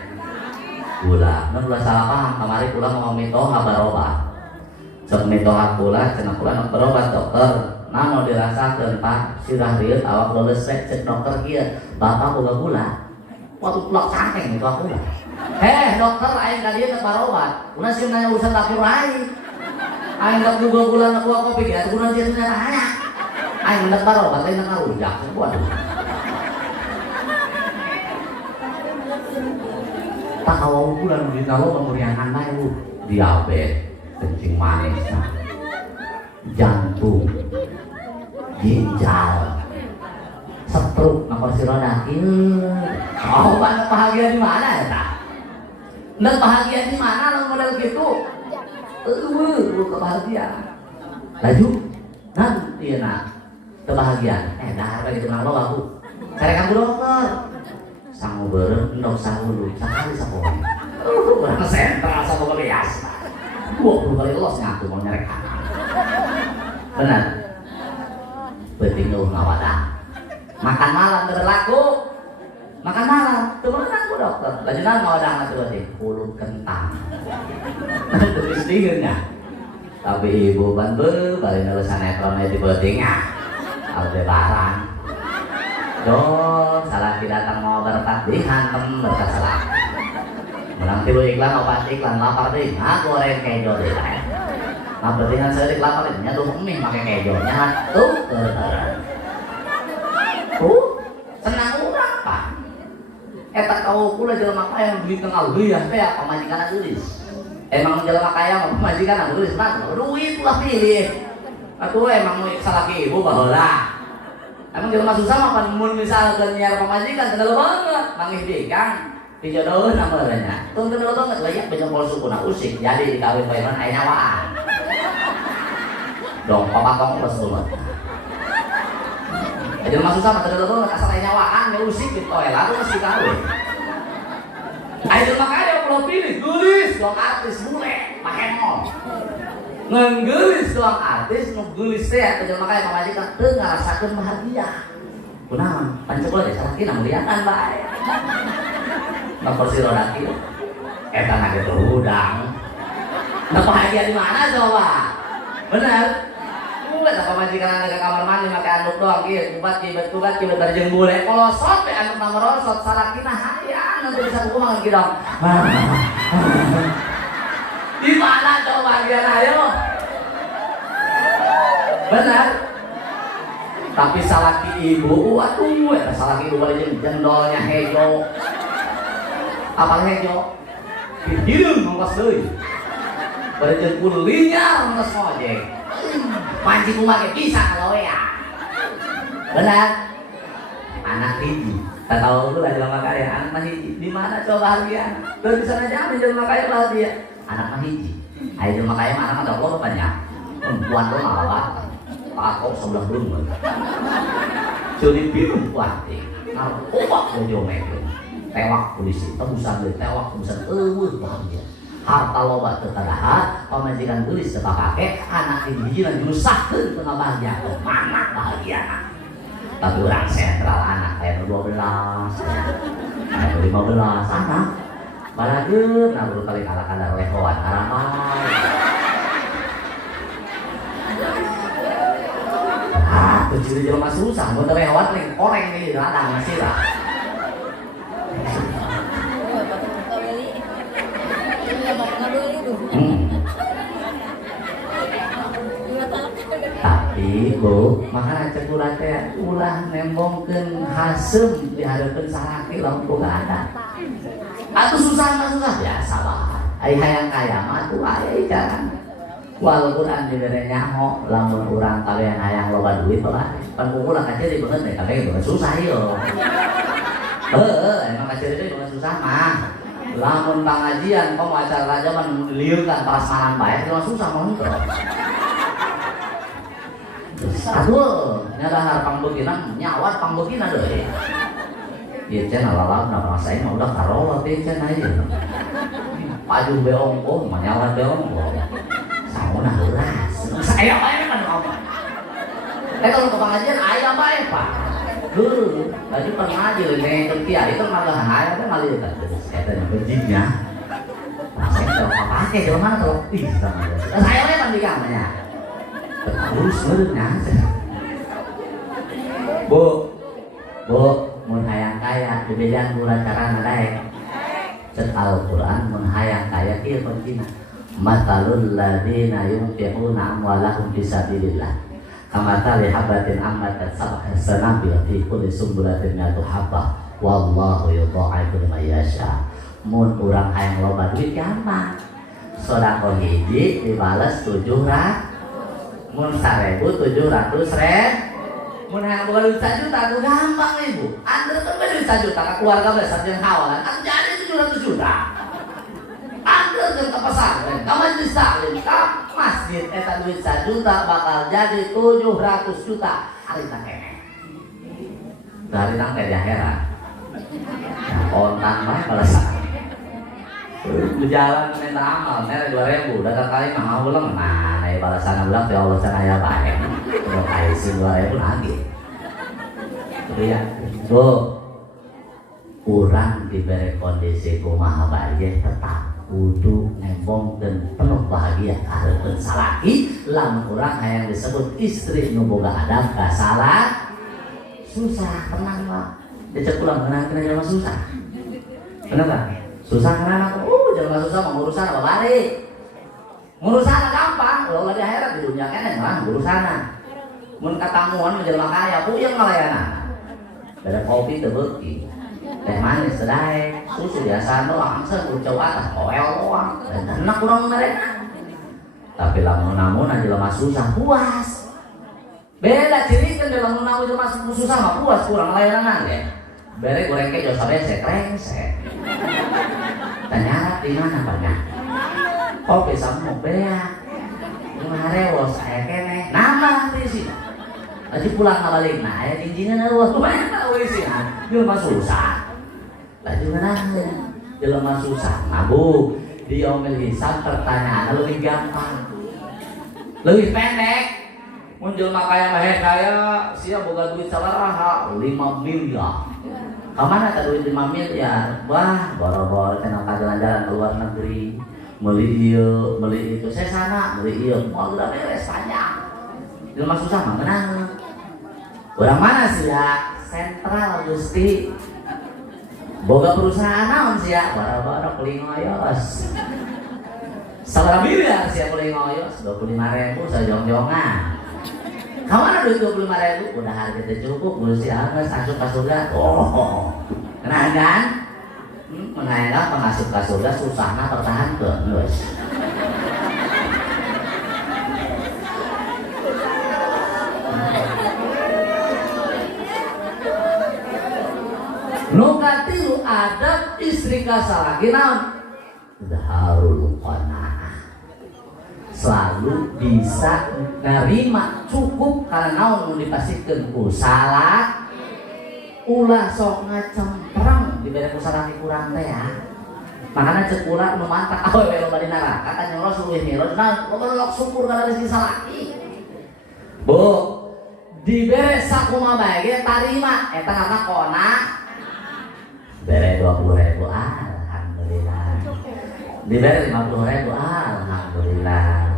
gula nggak salah paham kemarin pula mau mito berobat sok mito pula cina pula berobat dokter mau dirasakan pak sudah riut awak lulus cek dokter kia bapak boga gula waktu pulang cangkeng itu aku lah dokter aing ka dieu teu barobat urang sih nanya urusan dapur aing ndak gula nak gua kopi ya urang sih nanya tanya aing ndak barobat aing ndak ngarujak waduh tak kawau bulan di kalau pemuriahan bae bu diabetes kencing manis jantung ginjal stroke kursi roda oh banyak bahagia di mana ya tak? Nggak bahagia di mana lo model gitu? Kebahagiaan laju nanti nak kebahagiaan dah begitu nalo aku cari kamu dokter sangu berem ndok sangu dulu sekali sekolah berapa sentral sama kalias 20 kali los ngaku mau nyerek benar penting lu ngawadah makan malam berlaku makan malam teman aku dokter lanjutan ngawadah nggak tuh kulit kentang terus dinginnya tapi ibu bantu balik nulis sinetron itu pentingnya Aldebaran Dong, salah datang mau berkat dihantem berkat salah. Menang tilu iklan obat iklan lapar deh, goreng kejo deh. Nah berarti saya lapar deh, tuh mie pakai kejonya tuh senang urang pak. Tak tahu pula jelema kaya yang duit kenal ya, kayak pemajikan tulis. Emang jelema kaya pemajikan tulis, nah duit lah pilih. Atau emang mau salah ibu baheula. Emang jelema susah mah pan mun misalkan nyiar pamajikan kenal banget mangih dikang dijodoheun amaranya. Tong kenal banget layak benyokol sukuna usik jadi dikawin baeran aya nyawaan. Dong papatong plus banget. Jelema susah mah kenal banget asal aya nyawaan ya usik di toilet terus dikawin. Aya jelema kaya kalau pilih gelis dong artis bule make mall. Nggelis doang artis nggelis teh jelema kaya pamajikan teu ngarasakeun bahagia. Kunaon? Pancukul deh salaki muliakan bae. Nomor si roda kieu. Eta na gitu udang. Nah bahagia di mana coba? Bener? Bukan apa pamajikan ada kamar mandi make anduk doang kieu, kubat barjeng bule kolosot teh anduk na merosot salakina hayang nanti bisa buku mangan kieu dong. Di mana coba bagian ayo? Benar. Tapi salaki ibu, waduh, salaki ibu balik jendolnya hejo. Apa hejo? Hidung ngongkos deui. Balik kulinya ngongkos ngojek. Panci kumake bisa kalau ya. Benar. Anak hiji. Tak tahu lu lah jelema kaya, anak mah hiji. Di mana coba bahagia? Lu bisa aja jelema kaya bahagia. Anak mah hiji. Ayo jelema kaya mah anak mah banyak. Perempuan lo ngawat. Pakok sebelah belum. Jadi bingung kuatik. Narkoba bojo meke. Tewak polisi, tebusan bahagia. Harta loba teu tadaha, pamajikan geulis teu kapake, anak hiji lan nyusahkeun teu bahagia. Mana bahagiana? Tapi urang sentral anak aya 12, aya 15 anak. Balageun na kali kala-kala lehoan harapan. Ciri jelema susah, mau terlewat nih, koreng nih, radang masih lah. Tapi bu, makanya cek ulah teh ulah nembongkeun hasem di hadapan salaki lamun boga ada. Atuh susah mah susah biasa bae. Ai hayang kaya mah tuh aya jalan. Walaupun anu dere nyaho lamun urang kalian hayang loba duit bae. Pan kumpul ka ciri beungeut teh kabeh beungeut susah ieu. Emang ka ciri teh beungeut susah mah. Lamun pangajian pemacara zaman lieukan prasmanan bae teh susah mah henteu. Aduh, nyadahar pangbeugina nyawat pangbeugina deui. Ieu teh lalap rasain mah udah karolo teh cenah ieu. Paju beongko mah nyawat beongko. saya bae kan ngomong. Kalau ke pengajian aya bae Pak. Tadi pengajian neng kiai itu malah aya teh malah eta yang benjingnya. Saya kalau pakai jalan mana kalau bisa. Saya bae kan dikamanya. Terus sebenarnya. Bu, mun hayang kaya dibejan bulan carana daek. Cek Al-Qur'an mun hayang kaya kieu kuncina. Matalul ladina yunfiquna amwalahum fisabilillah. Kamathali habatin ammatat sab'a sanabil fi kulli sumbulatin mi'atu habbah. Wallahu yudha'ifu liman yasha. Mun urang hayang loba duit gampang. Sedekah hiji dibales 700. Mun 1.700.000. Mun hayang boga duit 1 juta tuh gampang ibu. Anda kan duit 1 juta ke keluarga besar jeung hawalan, kan jadi 700 juta. Anda jeung ke pesantren, ka majelis taklim, ka masjid eta duit 1 juta bakal jadi 700 juta. Harita keneh. Dari nang teh di akhirat. Kontan mah balasan. Berjalan minta amal, mere 2000, datang kali mah ulang nah, naik balasan ulang teh Allah can aya bae. Kalau kayak sih 2000 nanti. Ya, kurang diberi kondisi kumaha bae tetap kudu nembong dan penuh bahagia karena salaki lamun urang hayang disebut istri nu boga adab ka salah susah tenang mah dicek ulang kenang jelema susah bener kan susah kenang jelema susah mah ngurusan apa bari ngurusan gampang ulah di akhirat di dunia keneh mah ngurusana mun katamuan jelema kaya puyeng ngalayanan beda kopi teu beuki teh manis sedaek susu biasa doang langsung ucau atas koel doang dan enak kurang mereka tapi lamun jelema susah puas beda ciri kan dalam namun jelema susah mah puas kurang layanan ya bere goreng kejo sabese krengsek tanya di mana banyak kopi sama bea ngarewos aya keneh nambah di sini aja pulang balik nah aya dinjina eueuh kumaha we sih jelema susah laju ngeunahkeun jelema susah nabu di yaumil hisab pertanyaan lebih gampang lebih pendek mun jelema kaya mah kaya sia boga duit sabaraha 5 miliar ka mana ta duit 5 miliar wah boro-boro cenah jalan-jalan ke luar negeri meuli ieu meuli itu saya sana meuli ieu moal udah beres panjang jelema susah mah menang urang mana sih ya sentral Gusti boga perusahaan naon sih ya boro-boro kuling ngoyos sabaraha miliar sih kuling ngoyos 25.000 sajong-jongan kawan duit 25.000 udah harga teh cukup Gusti geus asup ka surga oh kenal kan mengaela pengasup ka surga susahna pertahankeun geus Nukatilu adab istri kasalaki naon daharul qanaah selalu bisa nerima cukup karena naon nu dipasikeun ku salah ulah sok ngacempreng dibere ku salaki kurang teh ya makana ceuk ulah nu mantak awewe loba di neraka kan nyoros luwih miros nah loba syukur kana rezeki salaki bu dibere sakumaha bae ge tarima eta ngaranna qanaah bere 20.000 alhamdulillah dibere 50.000 alhamdulillah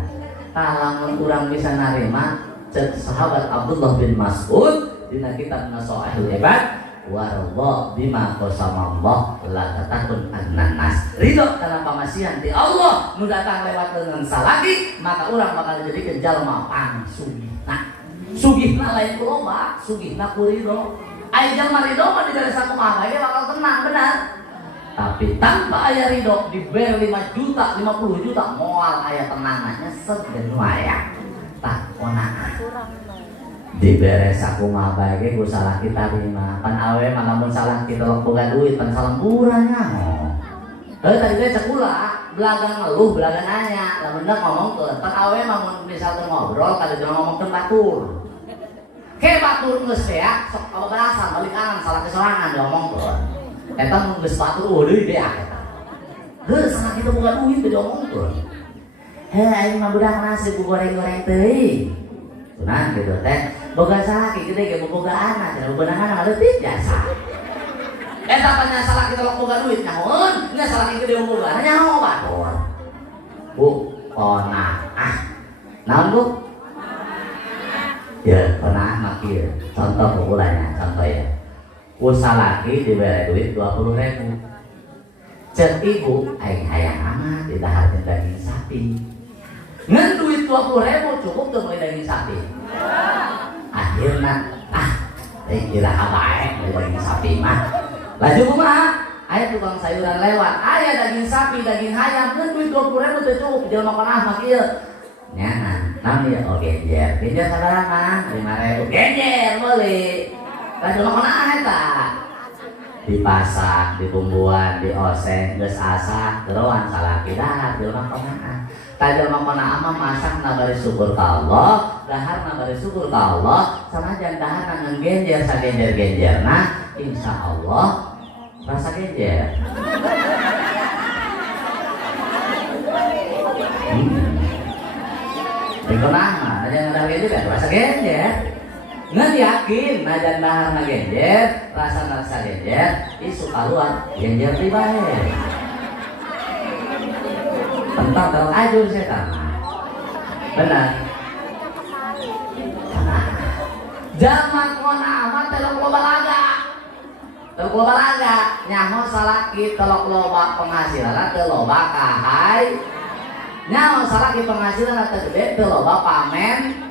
lamun urang bisa narima cek sahabat Abdullah bin Mas'ud dina kitab Nasaihul Ibad warallah bima qasamallah la tatakun annas ridho kana pamasihan ti Allah nu datang lewat leungeun salaki maka urang bakal dijadikeun jalma pangsugihna sugihna lain ku loba sugihna ku ridho aya jalma ridho mah dibere sakumaha bae bakal tenang benar tapi tanpa aya ridho dibere 5 juta 50 juta moal aya tenangna nyesek dan waya tak konaan dibere sakumaha bae ge ku salah kita terima pan awe mah lamun salah kita boga duit pan salemburan nya tadi ge cek ulah belagang ngeluh belagang nanya lamun dak ngomongkeun pan awe mah mun misalkan ngobrol kada jangan ngomongkeun batur ke batur geus teh ya sok babarasan balik kanan salah kesorangan diomongkeun eta mun geus batur deui deh eta geus salah kita boga duit diomongkeun aing mah budak nasi bu goreng-goreng teuing. Tunang gitu teh. Boga salaki gede ge boga anak, cenah beunangan mah leutik biasa. Eta panya salaki tolong boga duit nyahoeun, nya salaki gede boga nyaho batur. Bu, kona'ah. Naon Bu? Ya, kona'ah mah kieu. Contoh pukulanya, contoh ya. Ku salaki dibere duit 20.000. Cek ibu, aing hayang amat didaharkeun daging sapi. Ngan duit 20.000 cukup tuh beli daging sapi. Akhirnya kira baik beli daging sapi mah. Laju kumaha? Aya tukang sayuran lewat, aya daging sapi, daging ayam, ngan duit 20.000 teh cukup jelema konah mah kieu. Nya, naon ieu? Oh genjer. Genjer sabaraha? 5.000. Genjer meuli. Lah jelema konah eta. Dipasak, dibumbuan, dioseng, geus asah, geroan salaki dahar jelema konah. Tajal makona ama masak nabari syukur ka Allah, dahar nabari syukur ka Allah, sanajan dahar nangan genjer sagenjer-genjerna, insya Allah rasa genjer. Dikona mah, aja ngadar genjer kan rasa genjer. Ngan yakin najan dahar na genjer, rasa genjer, isu kaluar genjer di bae. Tentang dalam ajur setan. Benar. Zaman kona amat telok loba laga. Telok loba laga. Nyaho salaki telok loba penghasilan teu loba kahay. Nyaho salaki penghasilan teu gede teu loba pamen.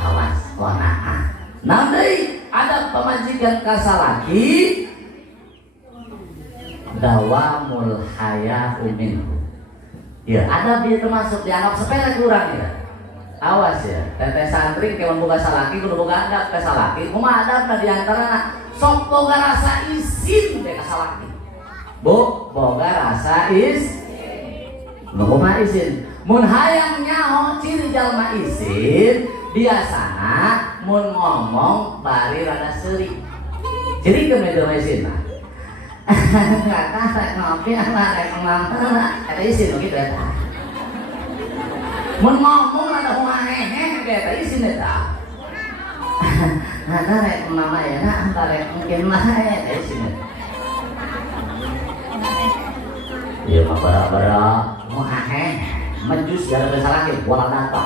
Awas konaan. Nanti ada pemajikan ka salaki dawamul haya minhu. Ya, ada dia termasuk dianggap sepele kurang ya. Awas ya, teteh santri ke membuka salaki kudu boga adab ke salaki. Kumaha adabna di antarana sok boga rasa izin teh ka salaki. Bu, boga rasa izin. Kumaha izin? Mun hayang nyaho ciri jalma izin, biasana mun ngomong bari rada seuri. Jadi ke meja izin mah. Nggak rek ngopi rek ngomong ada izin gitu ya. Mun ngomong ada huahehe beta izin eta. Ada rek mama ya na rek mungkin mah ada izin. Ya mah bara-bara huahehe menjus dari besar lagi bola data.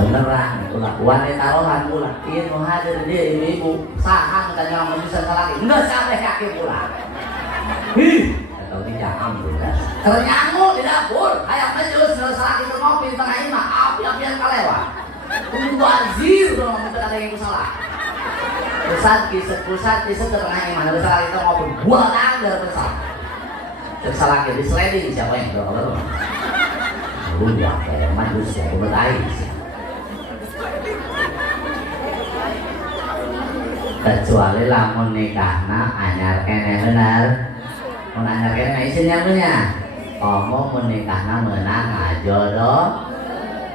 Beneran, ulah wanita taruhan pula. Ieu nu hadir dia ibu sahang kan yang menyusun salaki. Enggak sampai kaki pula. Atau tidak alhamdulillah. Ternyangu di dapur, hayang majus nu salaki teu ngopi di tengah imah, api-apian kalewat. Kudu wazir dong mun ada yang salah. Pusat kisah tengah imah, ada salaki teu ngopi. Buang dari besar. Cek salaki di sliding siapa yang kalau lu ya kayak majus ya betai. Kecuali lamun nikahna anyar kene bener. Mun anyar kene isin yang punya. Komo mun nikahna meunang ngajodoh.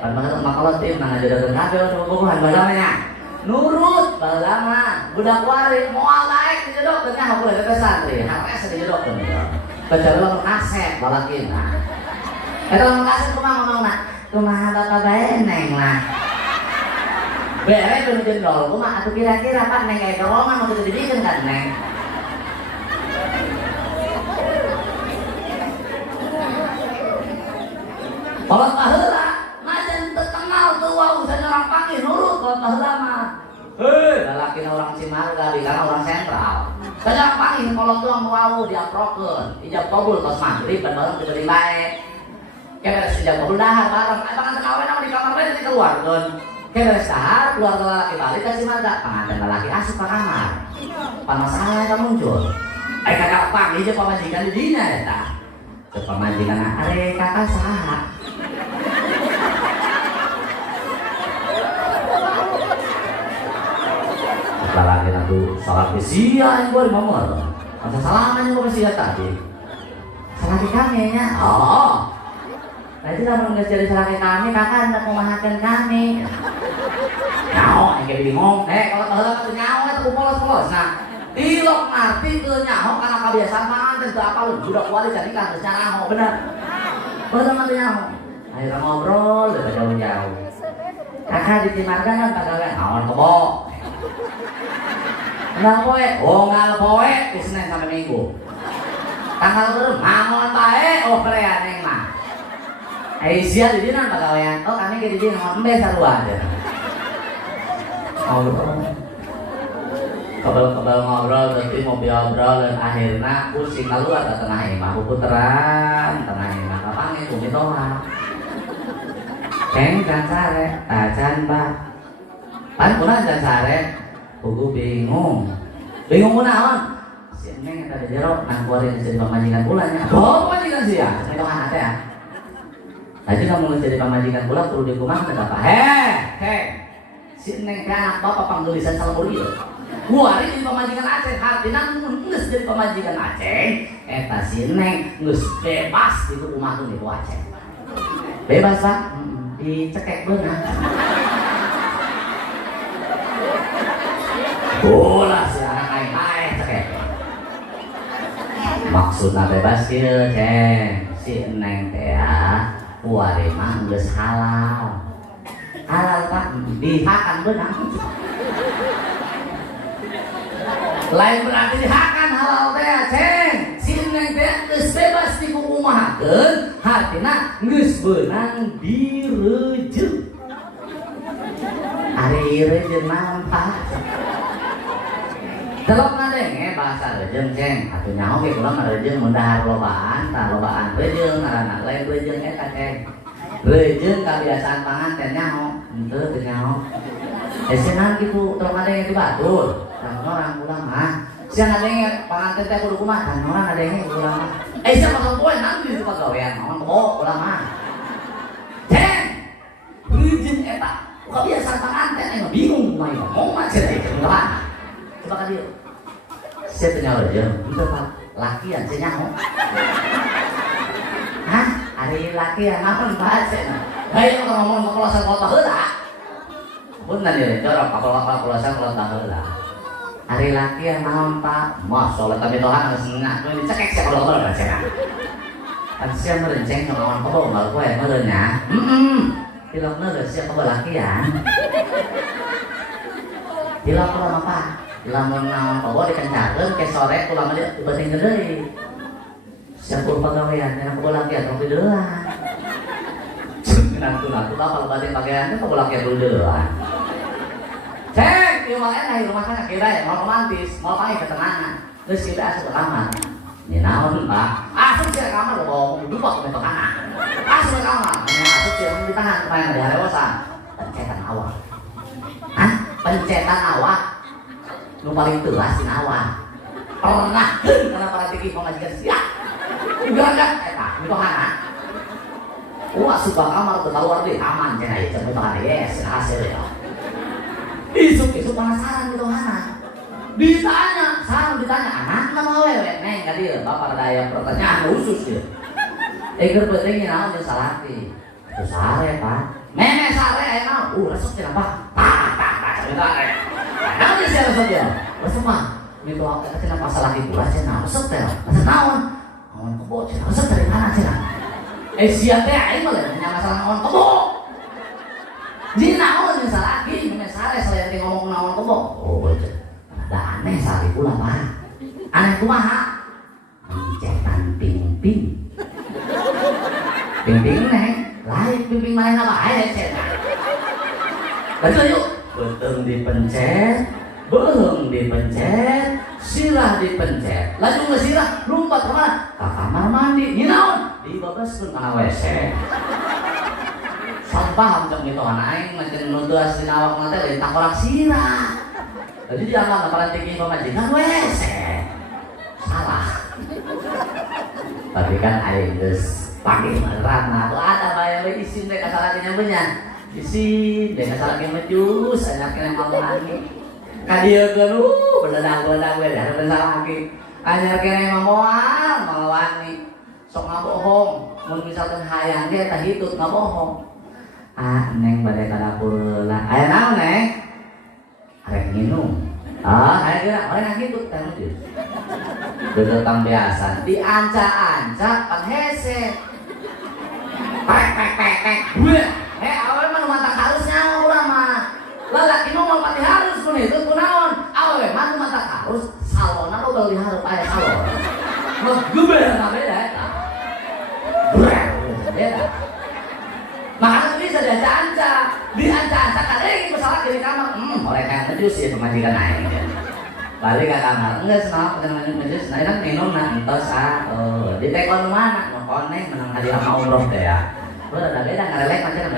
Pan banget makalot tim ngajodoh ngajodoh bubuhan balamanya. Nurut balama budak waris moal daek dijodohkeun nya hampura teh santri. Hares dijodohkeun ya. Kecuali lamun kaset balakina. Eta lamun kaset kumaha ngomongna? Kumaha bapak bae neng lah. Bere tuh jendol, kumaha atuh kira-kira Pak neng kayak dorongan mau dibikin kan neng. Kalau taheula, najan teu kenal teu wau saja orang panggil nurut kalau taheula mah. Lalaki orang Cimarga bilang orang sentral. Saja orang panggil kalau tuang wau diaprokeun, ijab kabul pas maghrib dan bareng dibeli bae. Keberes ijab kabul dahar bareng, ayeuna kawen di kamar bae dikeluarkeun. Keberes dahar keluar lelaki balik ke Cimarga, pengantin lelaki asup ke kamar. Masalah yang muncul. Kakak panggil aja pemajikan di dina eta. Cek pemajikan are kakak saha. Lelaki itu salah sia yang gue ngomong. Masa salaman yang gue sia tadi. Salah di kami nya. Oh. Nanti kalau nggak jadi salah kami, kakak hendak memahakan kami. Nyawa, yang kayak bingung. Kalau tahu lah tuh nyawa itu polos-polos. Nah, Tilok ngerti ke nyaho karena kebiasaan mangan dan apa lu budak wali jadi kan secara nyaho bener. Bener mah nyaho. Akhirnya ngobrol udah jauh-jauh. Kakak di Cimarga kan pagawean naon kebo. Nang poe, ngal poe di Senin sampai Minggu. Tanggal berapa? Mangon bae, krean neng mah. Aisyah di dina pagawean. Oh kami ke di dina ngombe sarua aja. Kebal ngobrol, nanti mobil ngobrol dan akhirnya pusing keluar ke tengah imah, puteran tengah imah, kapan itu mitoha. Ceng dan sare, tajan bah. Pan kuna dan sare, buku bingung kunaon. Si Neng tadi jero nang keluarin jadi pemajikan bulannya. Oh pemajikan sih ya, mitoha nate ya. Tadi kamu jadi pemajikan bulan perlu dikumang tidak apa? Heh. Si Neng anak bapak panggulisan salamur ieu. Gua hari jadi pemajikan Aceh, artinya nges jadi pemajikan Aceh. Eta si Neng nges bebas di rumah tuh di Aceh. Bebas pak, dicekek bener. Bola si anak kain cekek. Maksudnya bebas kieu, Ceng. Si Neng teh gua hari mah nges halal. Halal pak, dihakan bener. Lain berarti dihakan halal teh Ceng. Si Neng teh geus bebas dikukumahakeun, hartina geus beunang direjeug. Ari rejeug naon Pak? Delok ngadenge bahasa rejeug Ceng. Atuh nyaho ge kula mah rejeug mun dahar lobaan, tah lobaan rejeug ngaranna lain rejeug eta Ceng. Rejeug kabiasaan pangan teh nyaho, henteu teh nyaho. Esenan kitu delok ngadenge teh batur. Orang pulang mah, siang ada yang pengantin teh kudu kumaha, dan orang ada yang pulang mah. Siapa kalau poin nanti di tempat gawean, orang kebo pulang mah. Ceng, izin eta, kebiasaan pengantin yang bingung mah mau mah cerita itu nggak? Coba kan dia, saya tanya aja, itu pak, lakian saya nyaho. Hah, hari lakian apa bahas ya? Hei, orang ngomong kepulauan kota heula. Bener ya, jorok kepulauan kota heula. Hari laki yang naon pak, mas soalnya kami Tuhan harus mengaku ini cekek siapa kalau kalau baca. Kan siapa merenceng ngomong kau mal kue merenya. Pilok nere siapa laki ya? Pilok kalau apa? Lamun naon kau dikencakeun ke sore pulang dia dibating deui. Siapa pegawaian yang kau laki atau deuleuan. Nanti kalau bating pakaiannya kau laki dulu deuleuan. Cek, dia makanya rumah sana kira ya, mau romantis, mau pakai ketenangan. Terus kita asup ke kamar. Ini naon pak? Asup sih ke kamar, bawa dupa ke kanan. Asup ke kamar, asup sih ditahan supaya nggak diharewosan. Pencetan awak. Hah? Pencetan awak? Lu paling telas di awak. Pernah karena para tinggi pemajikan siap. Enggak, itu kanan. Wah, suka kamar keluar deh, aman cina itu, itu kan yes, hasil ya. Isuk penasaran gitu mana? Ditanya, sarang ditanya, anak nama wewe, neng kadir, bapak daya pertanyaan khusus gitu. Eger pentingnya naon jeung salaki. Terus sare pak, meme sare aya naon? Resep cenah pak. Tak cenah rek. Naon sih resep ya? Resep mah mitu apa cenah masalah itu lah cenah resep teh. Resep naon? Naon kebo cenah resep dari mana cenah? Sia teh aing mah nya masalah naon kebo. Jadi naon jeung salaki, meme sare saya teh ngomong naon kebo. Oh betul. Ada aneh sari pula pak. Aneh kumaha? Cetan ping-ping. Ping-ping neng, lain ping-ping main apa aja cetan. Betul yuk. Beteng dipencet, belum dipencet, sirah dipencet. Laju ngesirah, lompat kemana? Ke kamar mandi. Ini naon? Dibabaskeun kana WC. Sampah hancur gitu anak aing macam nuduh asli awak mata lain tak orang sirah. Jadi jangan aparat tinggi pemajikan WC. Salah. Tapi kan aing geus panggil merana tuh ada bayar isin deh kasalahannya banyak. Isin deh kasalahannya majus anaknya mau lagi. Kadia kan beladang we dah salah lagi. Anaknya mau wani. Sok ngabohong. Mun misalkan hayang ge tah hitut ngabohong. Neng bade ka dapur heula. Aya naon neng? Arek minum. Kayak kira orang gitu kan itu. Tetang biasa dianca-anca pan hese. Pek. Awe mah mantang harusnya urang mah. Lalaki mau pati harus kun itu kunaon? Awe mah mantang harus salona lo beli hareup aya salon. Mah geubeul na beda eta. Beda. Makanya bisa dianca-anca, dianca-anca kadang masalah di kamar. Oleh kayak ngejus ya pemajikan aing. Balik ke kamar, enggak senang dengan ngejus. Nah kan minum nah entos di tekon mana? Koneng menang hadiah mau umroh teh ya. Udah beda ngarelek macam.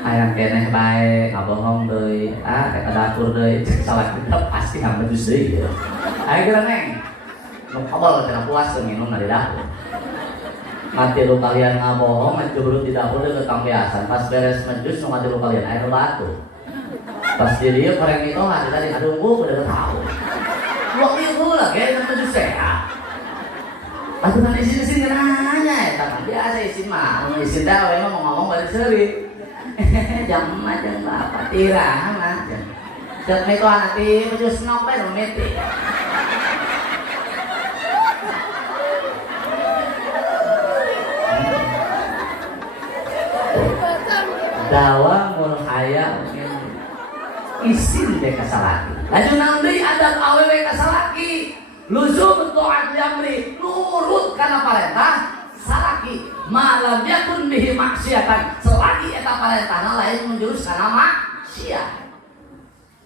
Ayam keneh bae, ngabohong deui, ke dapur deui, cek salah kita pasti nggak ngejus deui. Ayo kira neng, nu kabel cenah puas minum di dapur. Mati lu kalian ngabohong, mencubrut di dapur itu ketampiasan. Pas beres menjus, mati lu kalian air batu. Pas di dia koreng itu ada tadi aduh udah tahu. Waktu itu lagi yang menjus sehat. Aturan isin nanya ya, tapi biasa isin mah, isin dah, emang mau ngomong balik seri. Jam macam apa tirang aja. Jam itu anak ti menjus ngopi dong meti. Dawa mulhaya isin deh kasalaki. Laju nanti adat awewe kasalaki. Luzum ta'at amri nurut kana parentah salaki. Malam yakun bihi maksiatan. Selagi eta parentahna lain menjurus kana maksiat.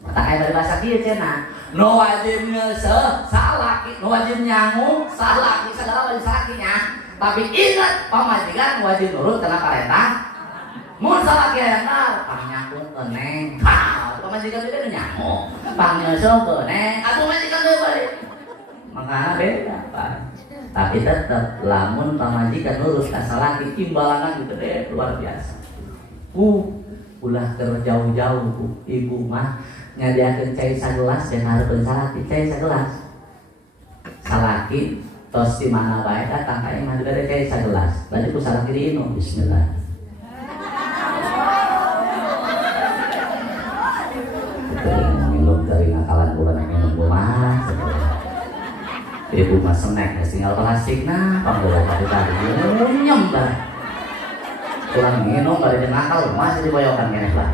Mata kayak dari bahasa kieu cenah. Nu wajib ngeuseuh salaki, nu wajib nyangu salaki, segala wajib salakinya. Tapi ingat pamajikan wajib nurut kana parentah. Mun salaki ayana pangnyaku keneng. Pamajikan teh nyangu. Pangnyeuseuh keneng, atuh majikan teh balik. Makanya beda Pak. Tapi tetap lamun pamajikan nurut ka salaki imbalangan gitu deh luar biasa. Ulah jauh-jauh ibu mah nyadiakeun cai sagelas dan hareupeun salaki cai sagelas. Salaki tos di mana bae datang ka imah dibere cai sagelas. Lalu ku salaki diinum bismillah. Minum dari nakalan bulan minum rumah. Ibu mah senek, tinggal plastik nah, panggola tadi nyembar. Kurang minum balik nakal, masih diboyokan kene lah.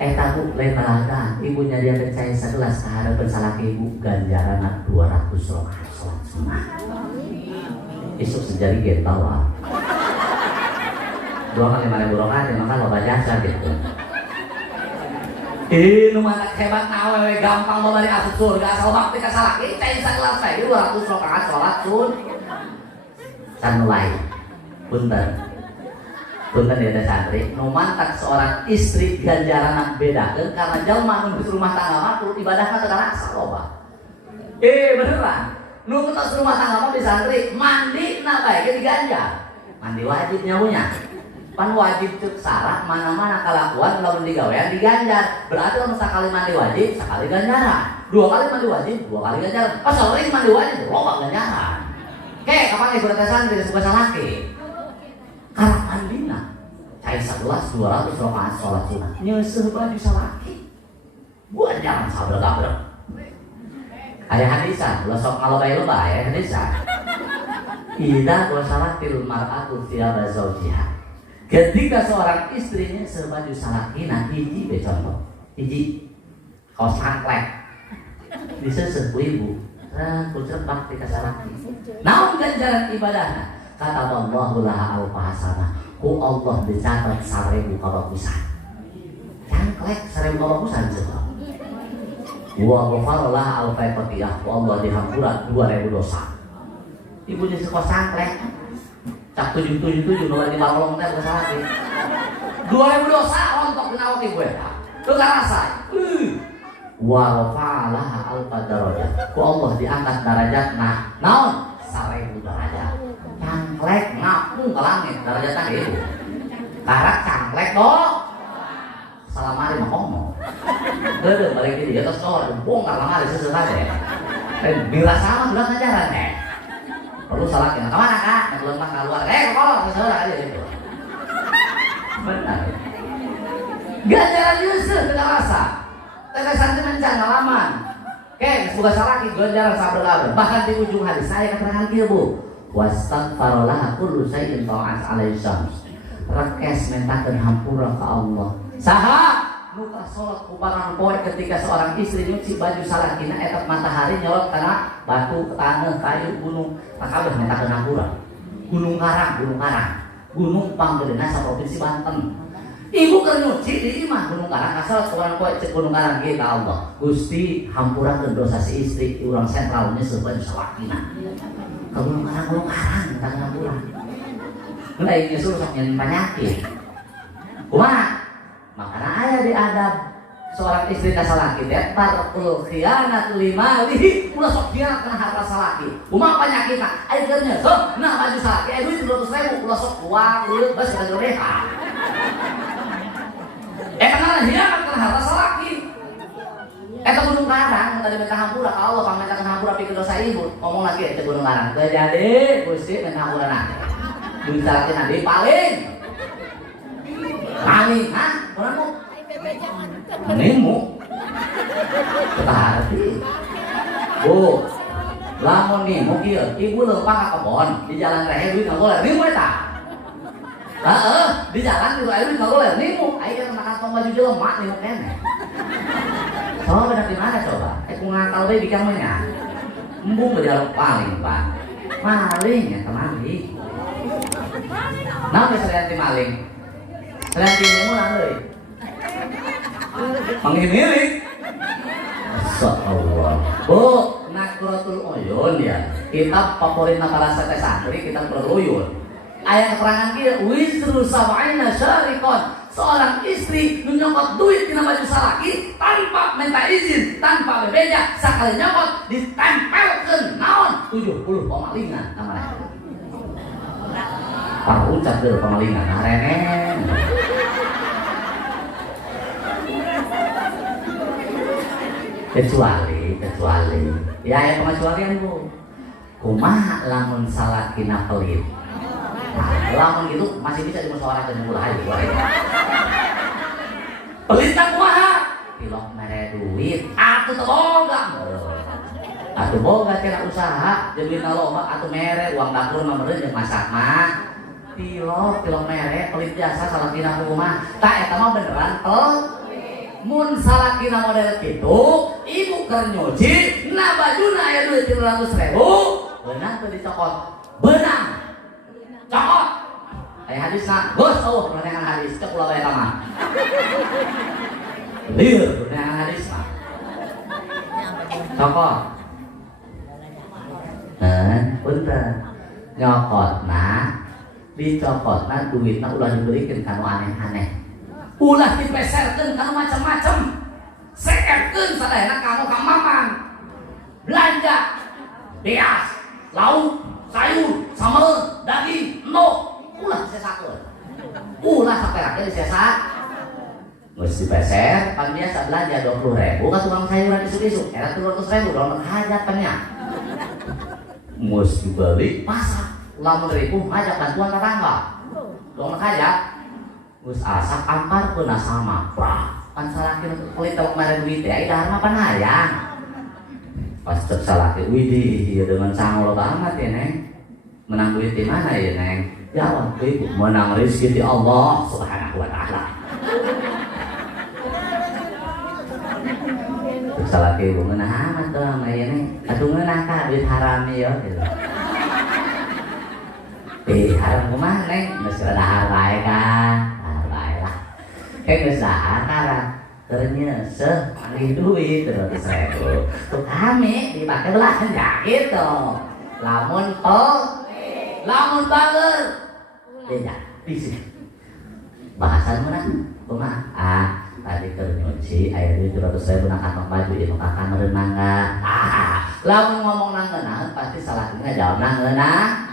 Tahu lain malaga, ibunya dia percaya segelas hareupeun salaki ibu ganjaran 200 rakaat salat sunah. Isuk sejari ge bawa. 2 kali 5.000 rakaat maka loba jasa gitu. Nu mata hebat na awewe gampang babari asup surga asal bakti ka salaki cai sagelas bae 200 rakaat salat sun. Can mulai. Punten ya santri, nu mantak seorang istri ganjaran bedakeun karena jalma nu di rumah tangga mah ibadahna teu kalaksa loba. Beneran. Nu kutos rumah tangga mah di santri mandi na bae ge diganjar. Mandi wajib nyawunya. Pan wajib cek sarah mana-mana kalakuan lamun digawean diganjar. Berarti lamun sakali mandi wajib sakali ganjaran. 2 kali mandi wajib 2 kali ganjaran. Pas sering mandi wajib loba ganjaran. Kapan ibu teh santri suka salaki. Karena mandina cai sagelas 200 rakaat salat sunah. Nyeuseuh baju salaki. Buat jangan sabrek-abrek. Aya hadisan, ulah sok ngalobay-lobay aya hadisan. Idza wasalatil mar'atu thiyaba zawjiha. Ketika seorang istrinya sebaju salakina hiji be contoh hiji kaos hangklek diseseuh ku ibu kucepak ti ka salaki naon ganjaran ibadahna kata Allahu laha al-hasanah ku Allah dicatat 1000 kabagusan hangklek 1000 kabagusan cenah wa ghafara laha al-fatihah ku Allah dihampura 2000 dosa ibu di kaos hangklek cak 777 nu lagi balong teh ke salaki 2000 dosa rontok dina awak ibu eta teu karasa wa fa'alaha al-darajat ku Allah diangkat derajatna naon 1000 derajat cangklek ngapung ka langit derajatna ibu karak cangklek dong salamari mah ngomong geudeuh balik di dieu tos kawar bongkar lamari seuseut teh dirasa mah budak ngajaran teh perlu salaki nah kemana kak? Yang belum mah keluar kolor keseorang aja gitu benar ganjaran Yusuf tidak rasa tetesan teh mancan ngalaman. Oke, semoga salah gue jarang sabar. Bahkan di ujung hadis saya keterangan kieu Bu. Wastaghfarolah kullu syai'in ta'as alaihi syams. Rekes mentakeun hampura ka Allah. Saha nu salat kubaran poe ketika seorang istri nyuci baju salakina eta matahari nyorot kana batu, taneuh, kayu, gunung, takabeh mentakeun hampura. Gunung Karang. Gunung Panggedena sa provinsi Banten. Ibu keur nyuci di imah Gunung Karang asal kubaran poe cek Gunung Karang ge ka Allah. Gusti hampurakeun dosa si istri urang sentral nyeuseut baju salakina. Ka Gunung Karang mentakeun hampura. Mun aya nyusul sok nyen penyakit. Kumaha? Makanya aya di adab seorang istri ka salaki teh tarkul khianat limalihi ulah sok khianat kana harta salaki. Kumaha penyakitna? Aya keur nyesel nah baju salaki aya duit 200.000 ulah sok uang lieu bas ka joreha. Kana khianat kana harta salaki. Eta Gunung Karang tadi minta hampura ka Allah pamentakeun hampura pikeun dosa ibu. Ngomong lagi teh Gunung Karang. Teu jadi Gusti minta hampura nah. Duit salaki nabi paling paling, hah? Orang mau? Nemu? Tetapi Bu, lamun nemu kieu, ibu leumpang ka kebon di jalan rehe duit ngagoler, nemu eta. Heeh, di jalan itu aya duit ngagoler, nemu. Aya kan makan tong baju jelema nemu keneh. Soalnya benar di mana coba? Aku ngakal deh bikin nya. Embung berjalan paling Pak. Maling ya maling. Nah, selain maling. Selain nemu lah euy. Panggil-milik. Masyaallah. Bu, Nakratul Uyun ya. Kitab favorit para santri, kitab Peruyun. Ayat keterangan kieu wisru sab'ina syarikon. Seorang istri menyokot duit dina baju salaki tanpa minta izin, tanpa bebeja, sakali nyokot ditempelkeun naon 70 pamalingan namanya. Paruncap deu pamalingan harenen. Kecuali ya aya pengecualian Bu. Kumaha lamun salakina pelit. Nah, lamun gitu masih bisa dimusyawarahkan jeung ulah aja. Pelit tak kumaha? Pilok mere duit, atuh teu boga. Atuh boga cenah usaha, jeung duitna loba atuh mere uang dapur mah meureun jeung masak mah. Pilok mere pelit biasa salakina kumaha? Tah eta mah beneran mun salakina model kitu, ibu keur nyuci, na bajuna aya duit 300.000, beunang teu dicokot. Beunang. Cokot. Aya hadisna, Gus, perneangan hadis cek ulah bae mah. Lieur perneangan hadis mah. Cokot. Punten. Nyokotna, dicokotna duitna ulah dibeureikeun ka nu aneh-aneh. Ulah dipeserkeun kana macam-macam. Sekerkeun sadayana kamu ka mamang. Belanja beas, lauk, sayur, sambal, daging, endog, ulah disesakeun. Ulah saperakeun disesak. Geus dipeser, pan biasa belanja 20.000 ka tukang sayuran isuk-isuk, era 200.000 dalam hajat pan nya. Mus dibalik masak, lamun ribu ngajak bantuan tetangga. Dong hajat. Gus asak angkar pun sama, kan salaki kulit tawak mere duit ya, idahar mah pan hayang. Pas cek salaki, widih, ya dengan sangol banget ya Neng. Menang duit di mana ya Neng? Jawab ibu, menang rezeki di Allah Subhanahu wa Ta'ala. Cek salaki ibu ngeunah amat dong, ya Neng. Atuh ngeunah ka duit haram ya. Haram kumaha Neng? Geus dahar bae kan. Geus dahar karang ternyeseh panggil duit 300.000. Tuh kami dipake belanja gitu. Lamun bager beda bisik. Bahasan mana? Kumaha? Tadi keur nyuci aya duit 200.000 na kantong baju ieu kakak meureun mangga. Lamun ngomong ngeunah pasti salahna jawabna ngeunah.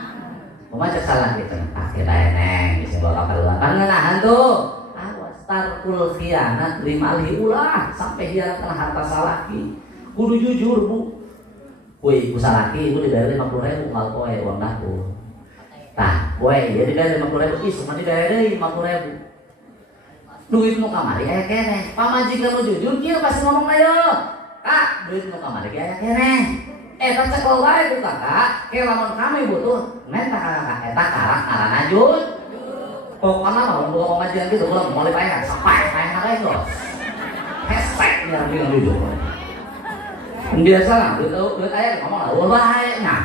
Kumaha cek salah gitu. Pake bae Neng, bisa bawa ka luar. Kan ngeunahan tuh. Tarkul khianat limali ulah sampai hianat kana harta salaki. Kudu jujur Bu. Kuy ibu salaki ibu dibayar 50.000 mal poe uang dapur. Tah, poe ieu dibayar 50.000 isu mah dibayar deui 50.000. duit nu kamari aya keneh. Pamajikan nu jujur kieu pasti ngomong ayo. Kak, duit nu kamari aya keneh. Eta cekel wae ku kakak, ke lamun kami butuh menta kakak eta karak ngaranna jujur. Pokokna mah buka pamajikan kitu belum mulai bayar, sampai bayar ka itu. Hashtag yang bilang jujur. Biasa lah, duit aya ngomong lah, wae nya.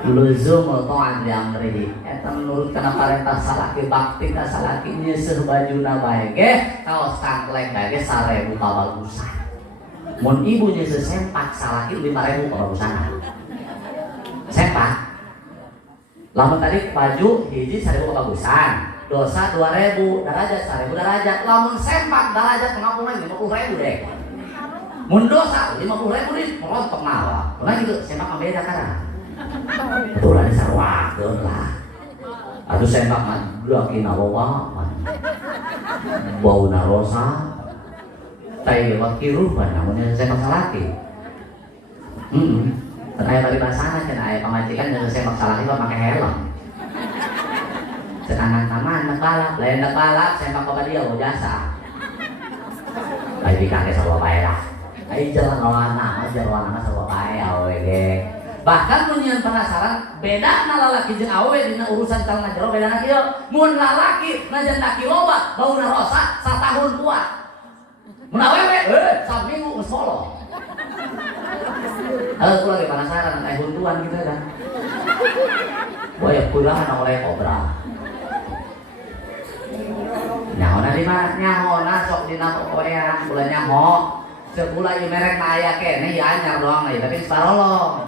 Luzum ta'an di amrihi eta menurut kana parentah salaki bakti ka salaki nyeuseum bajuna bae ge kaos tangklek bae ge 1000 kabagusan. Mun ibu nyeuseum sempak salaki 5000 kabagusan. Sempak. Lamun tadi baju hiji 1000 kabagusan, dosa 2000, derajat 1000 derajat. Lamun sempak derajat 50.000 deh. Mun dosa 50.000 di merontok nawa. Ulah gitu sempak beda karena aturan sarwakeun lah. Atuh sempak mah laki nawawa bauna rosa tai lewat kirupan namun sempak salaki. Kan aya paribasana cenah aya pamajikan jeung sempak salaki mah make helm. Sekarang taman balap, lain balap sempak ka dia mau jasa. Ai dikake sarua bae lah. Ai jalan lawana mah sarua bae awe ge. Bahkan mun nyeun penasaran bedana lalaki jeung awewe dina urusan calon jero bedana kieu. Mun lalaki najan laki loba bauna rosa satahun kuat. Mun awewe saminggu geus molong. Ku lagi penasaran aya huntuan gitu kan. Boya kurangan oleh kobra. Nyahona di mana? Nyahona sok dina korea kula nyaho. Sekula ieu merek mah aya keneh ya anyar doang tapi sarolong.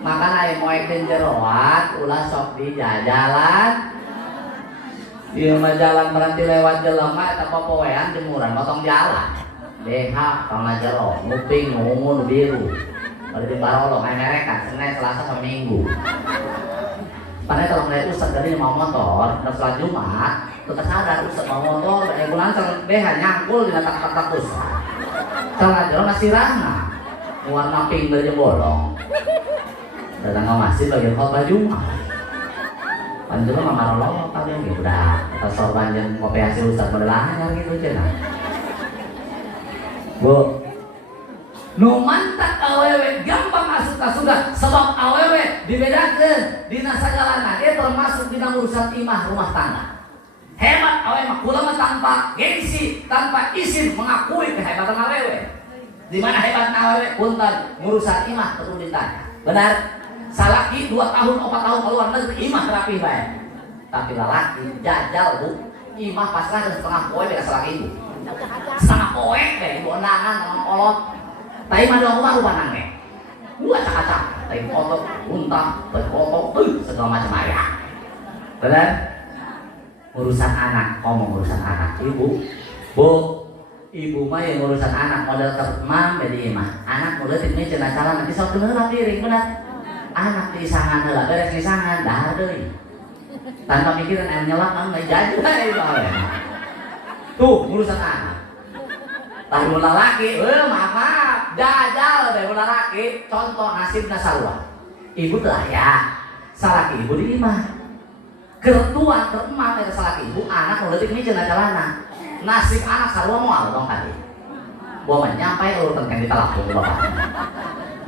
Makan ayam moek dan jeroat ulah sok di jalan. Ieu mah jalan berarti lewat jelema eta popoean jemuran potong jalan. Deha pama jero, nguping ngungun biru. Bari barolong aya merekan Senin Selasa sampai Minggu. Pane tolong lihat ustad dari mau motor, dan salat Jumat, tetap sadar ustad mau motor, bulan deha nyangkul di tak ustad. Salat jero nasirana. Warna pink dari bolong. Datang ke masjid bagi khotbah Jumat. Panjang mah marolong tapi yang udah kita sorban yang kopi hasil ustad modelannya gitu cenah. Bu, nu mantak awewe gampang asup ka surga sebab awewe dibedakeun dina sagalana dia termasuk dina urusan imah rumah tangga. Hebat awewe mah kula mah tanpa gengsi, tanpa izin mengakui kehebatan awewe. Di mana hebat awewe punten ngurusan imah betul ditanya. Benar? Salaki 2 tahun 4 tahun keluar negeri imah rapi bae. Tapi lalaki jajal bu imah pasrah dan setengah poe beda salaki ibu. Setengah poe deh ibu ondangan sama kolot. Tapi mah doang rumah rupanan deh. Gua acak-acak. Tapi kotok, untang, berkotok, segala macam ayah. Benar? Urusan anak, ngomong urusan anak ibu. Bu, ibu mah yang urusan anak model kermam jadi imah. Anak model ini cenah calon nanti sok beneran piring benar. Anak diisangan heula beres diisangan dahar deui. Tanpa mikiran aya nyelak anu jadi bae bae. Tuh urusan anak. Tah lalaki, maaf, jajal deh lalaki. Contoh nasibna sarua. Ibu teh aya, salaki ibu di imah. Kertuan keremam eta salaki ibu anak nu leutik mie cenah calana. Nasib anak sarua moal dong tadi. Bawa nyampai urutan kan ditelapung bapak.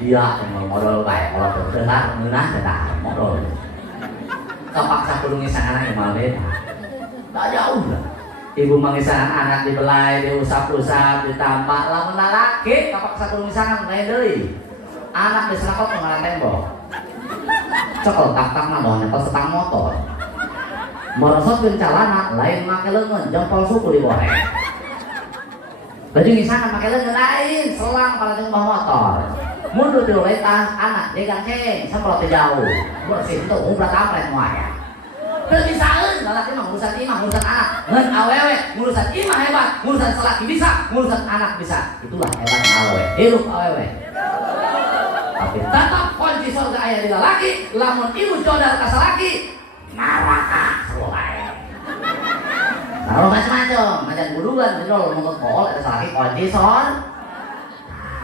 Dia yang modal baik, kalau berdengar mengenah dengar modal. Kepaksa kudu ngisangan anak yang malah beda. Tak jauh lah. Ibu mengisangan anak dibelai, diusap-usap, ditampak. Lamun lalaki, kepaksa kudu ngisangan lain deui. Anak diserapot mengarah tembok. Cokol tak-tak mah doang nyepel setang motor. Merosotkeun calana lain make leungeun jempol suku diboreng. Baju ngisangan make leungeun lain selang pada jeung motor. Mundur di letah anak dia gangceng semprot jauh bersih itu umbra kampret moaya teu bisaeun lalaki mah urusan imah urusan anak ngeun awewe urusan imah hebat urusan salaki bisa urusan anak bisa itulah hebat awewe hidup awewe tapi tetap kunci surga aya di lalaki lamun ibu jodar ka salaki neraka sarua bae kalau macam-macam macan buluan didol mau kol ada salaki kunci surga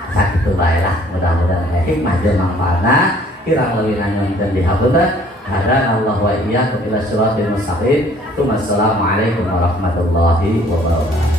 sakitu bae lah mudah-mudahan hikmah jeung manfaatna kirang leuwih nanyonkeun di habeunna. Hadana Allah wa iyyakum ila siratal mustaqim. Assalamualaikum warahmatullahi wabarakatuh.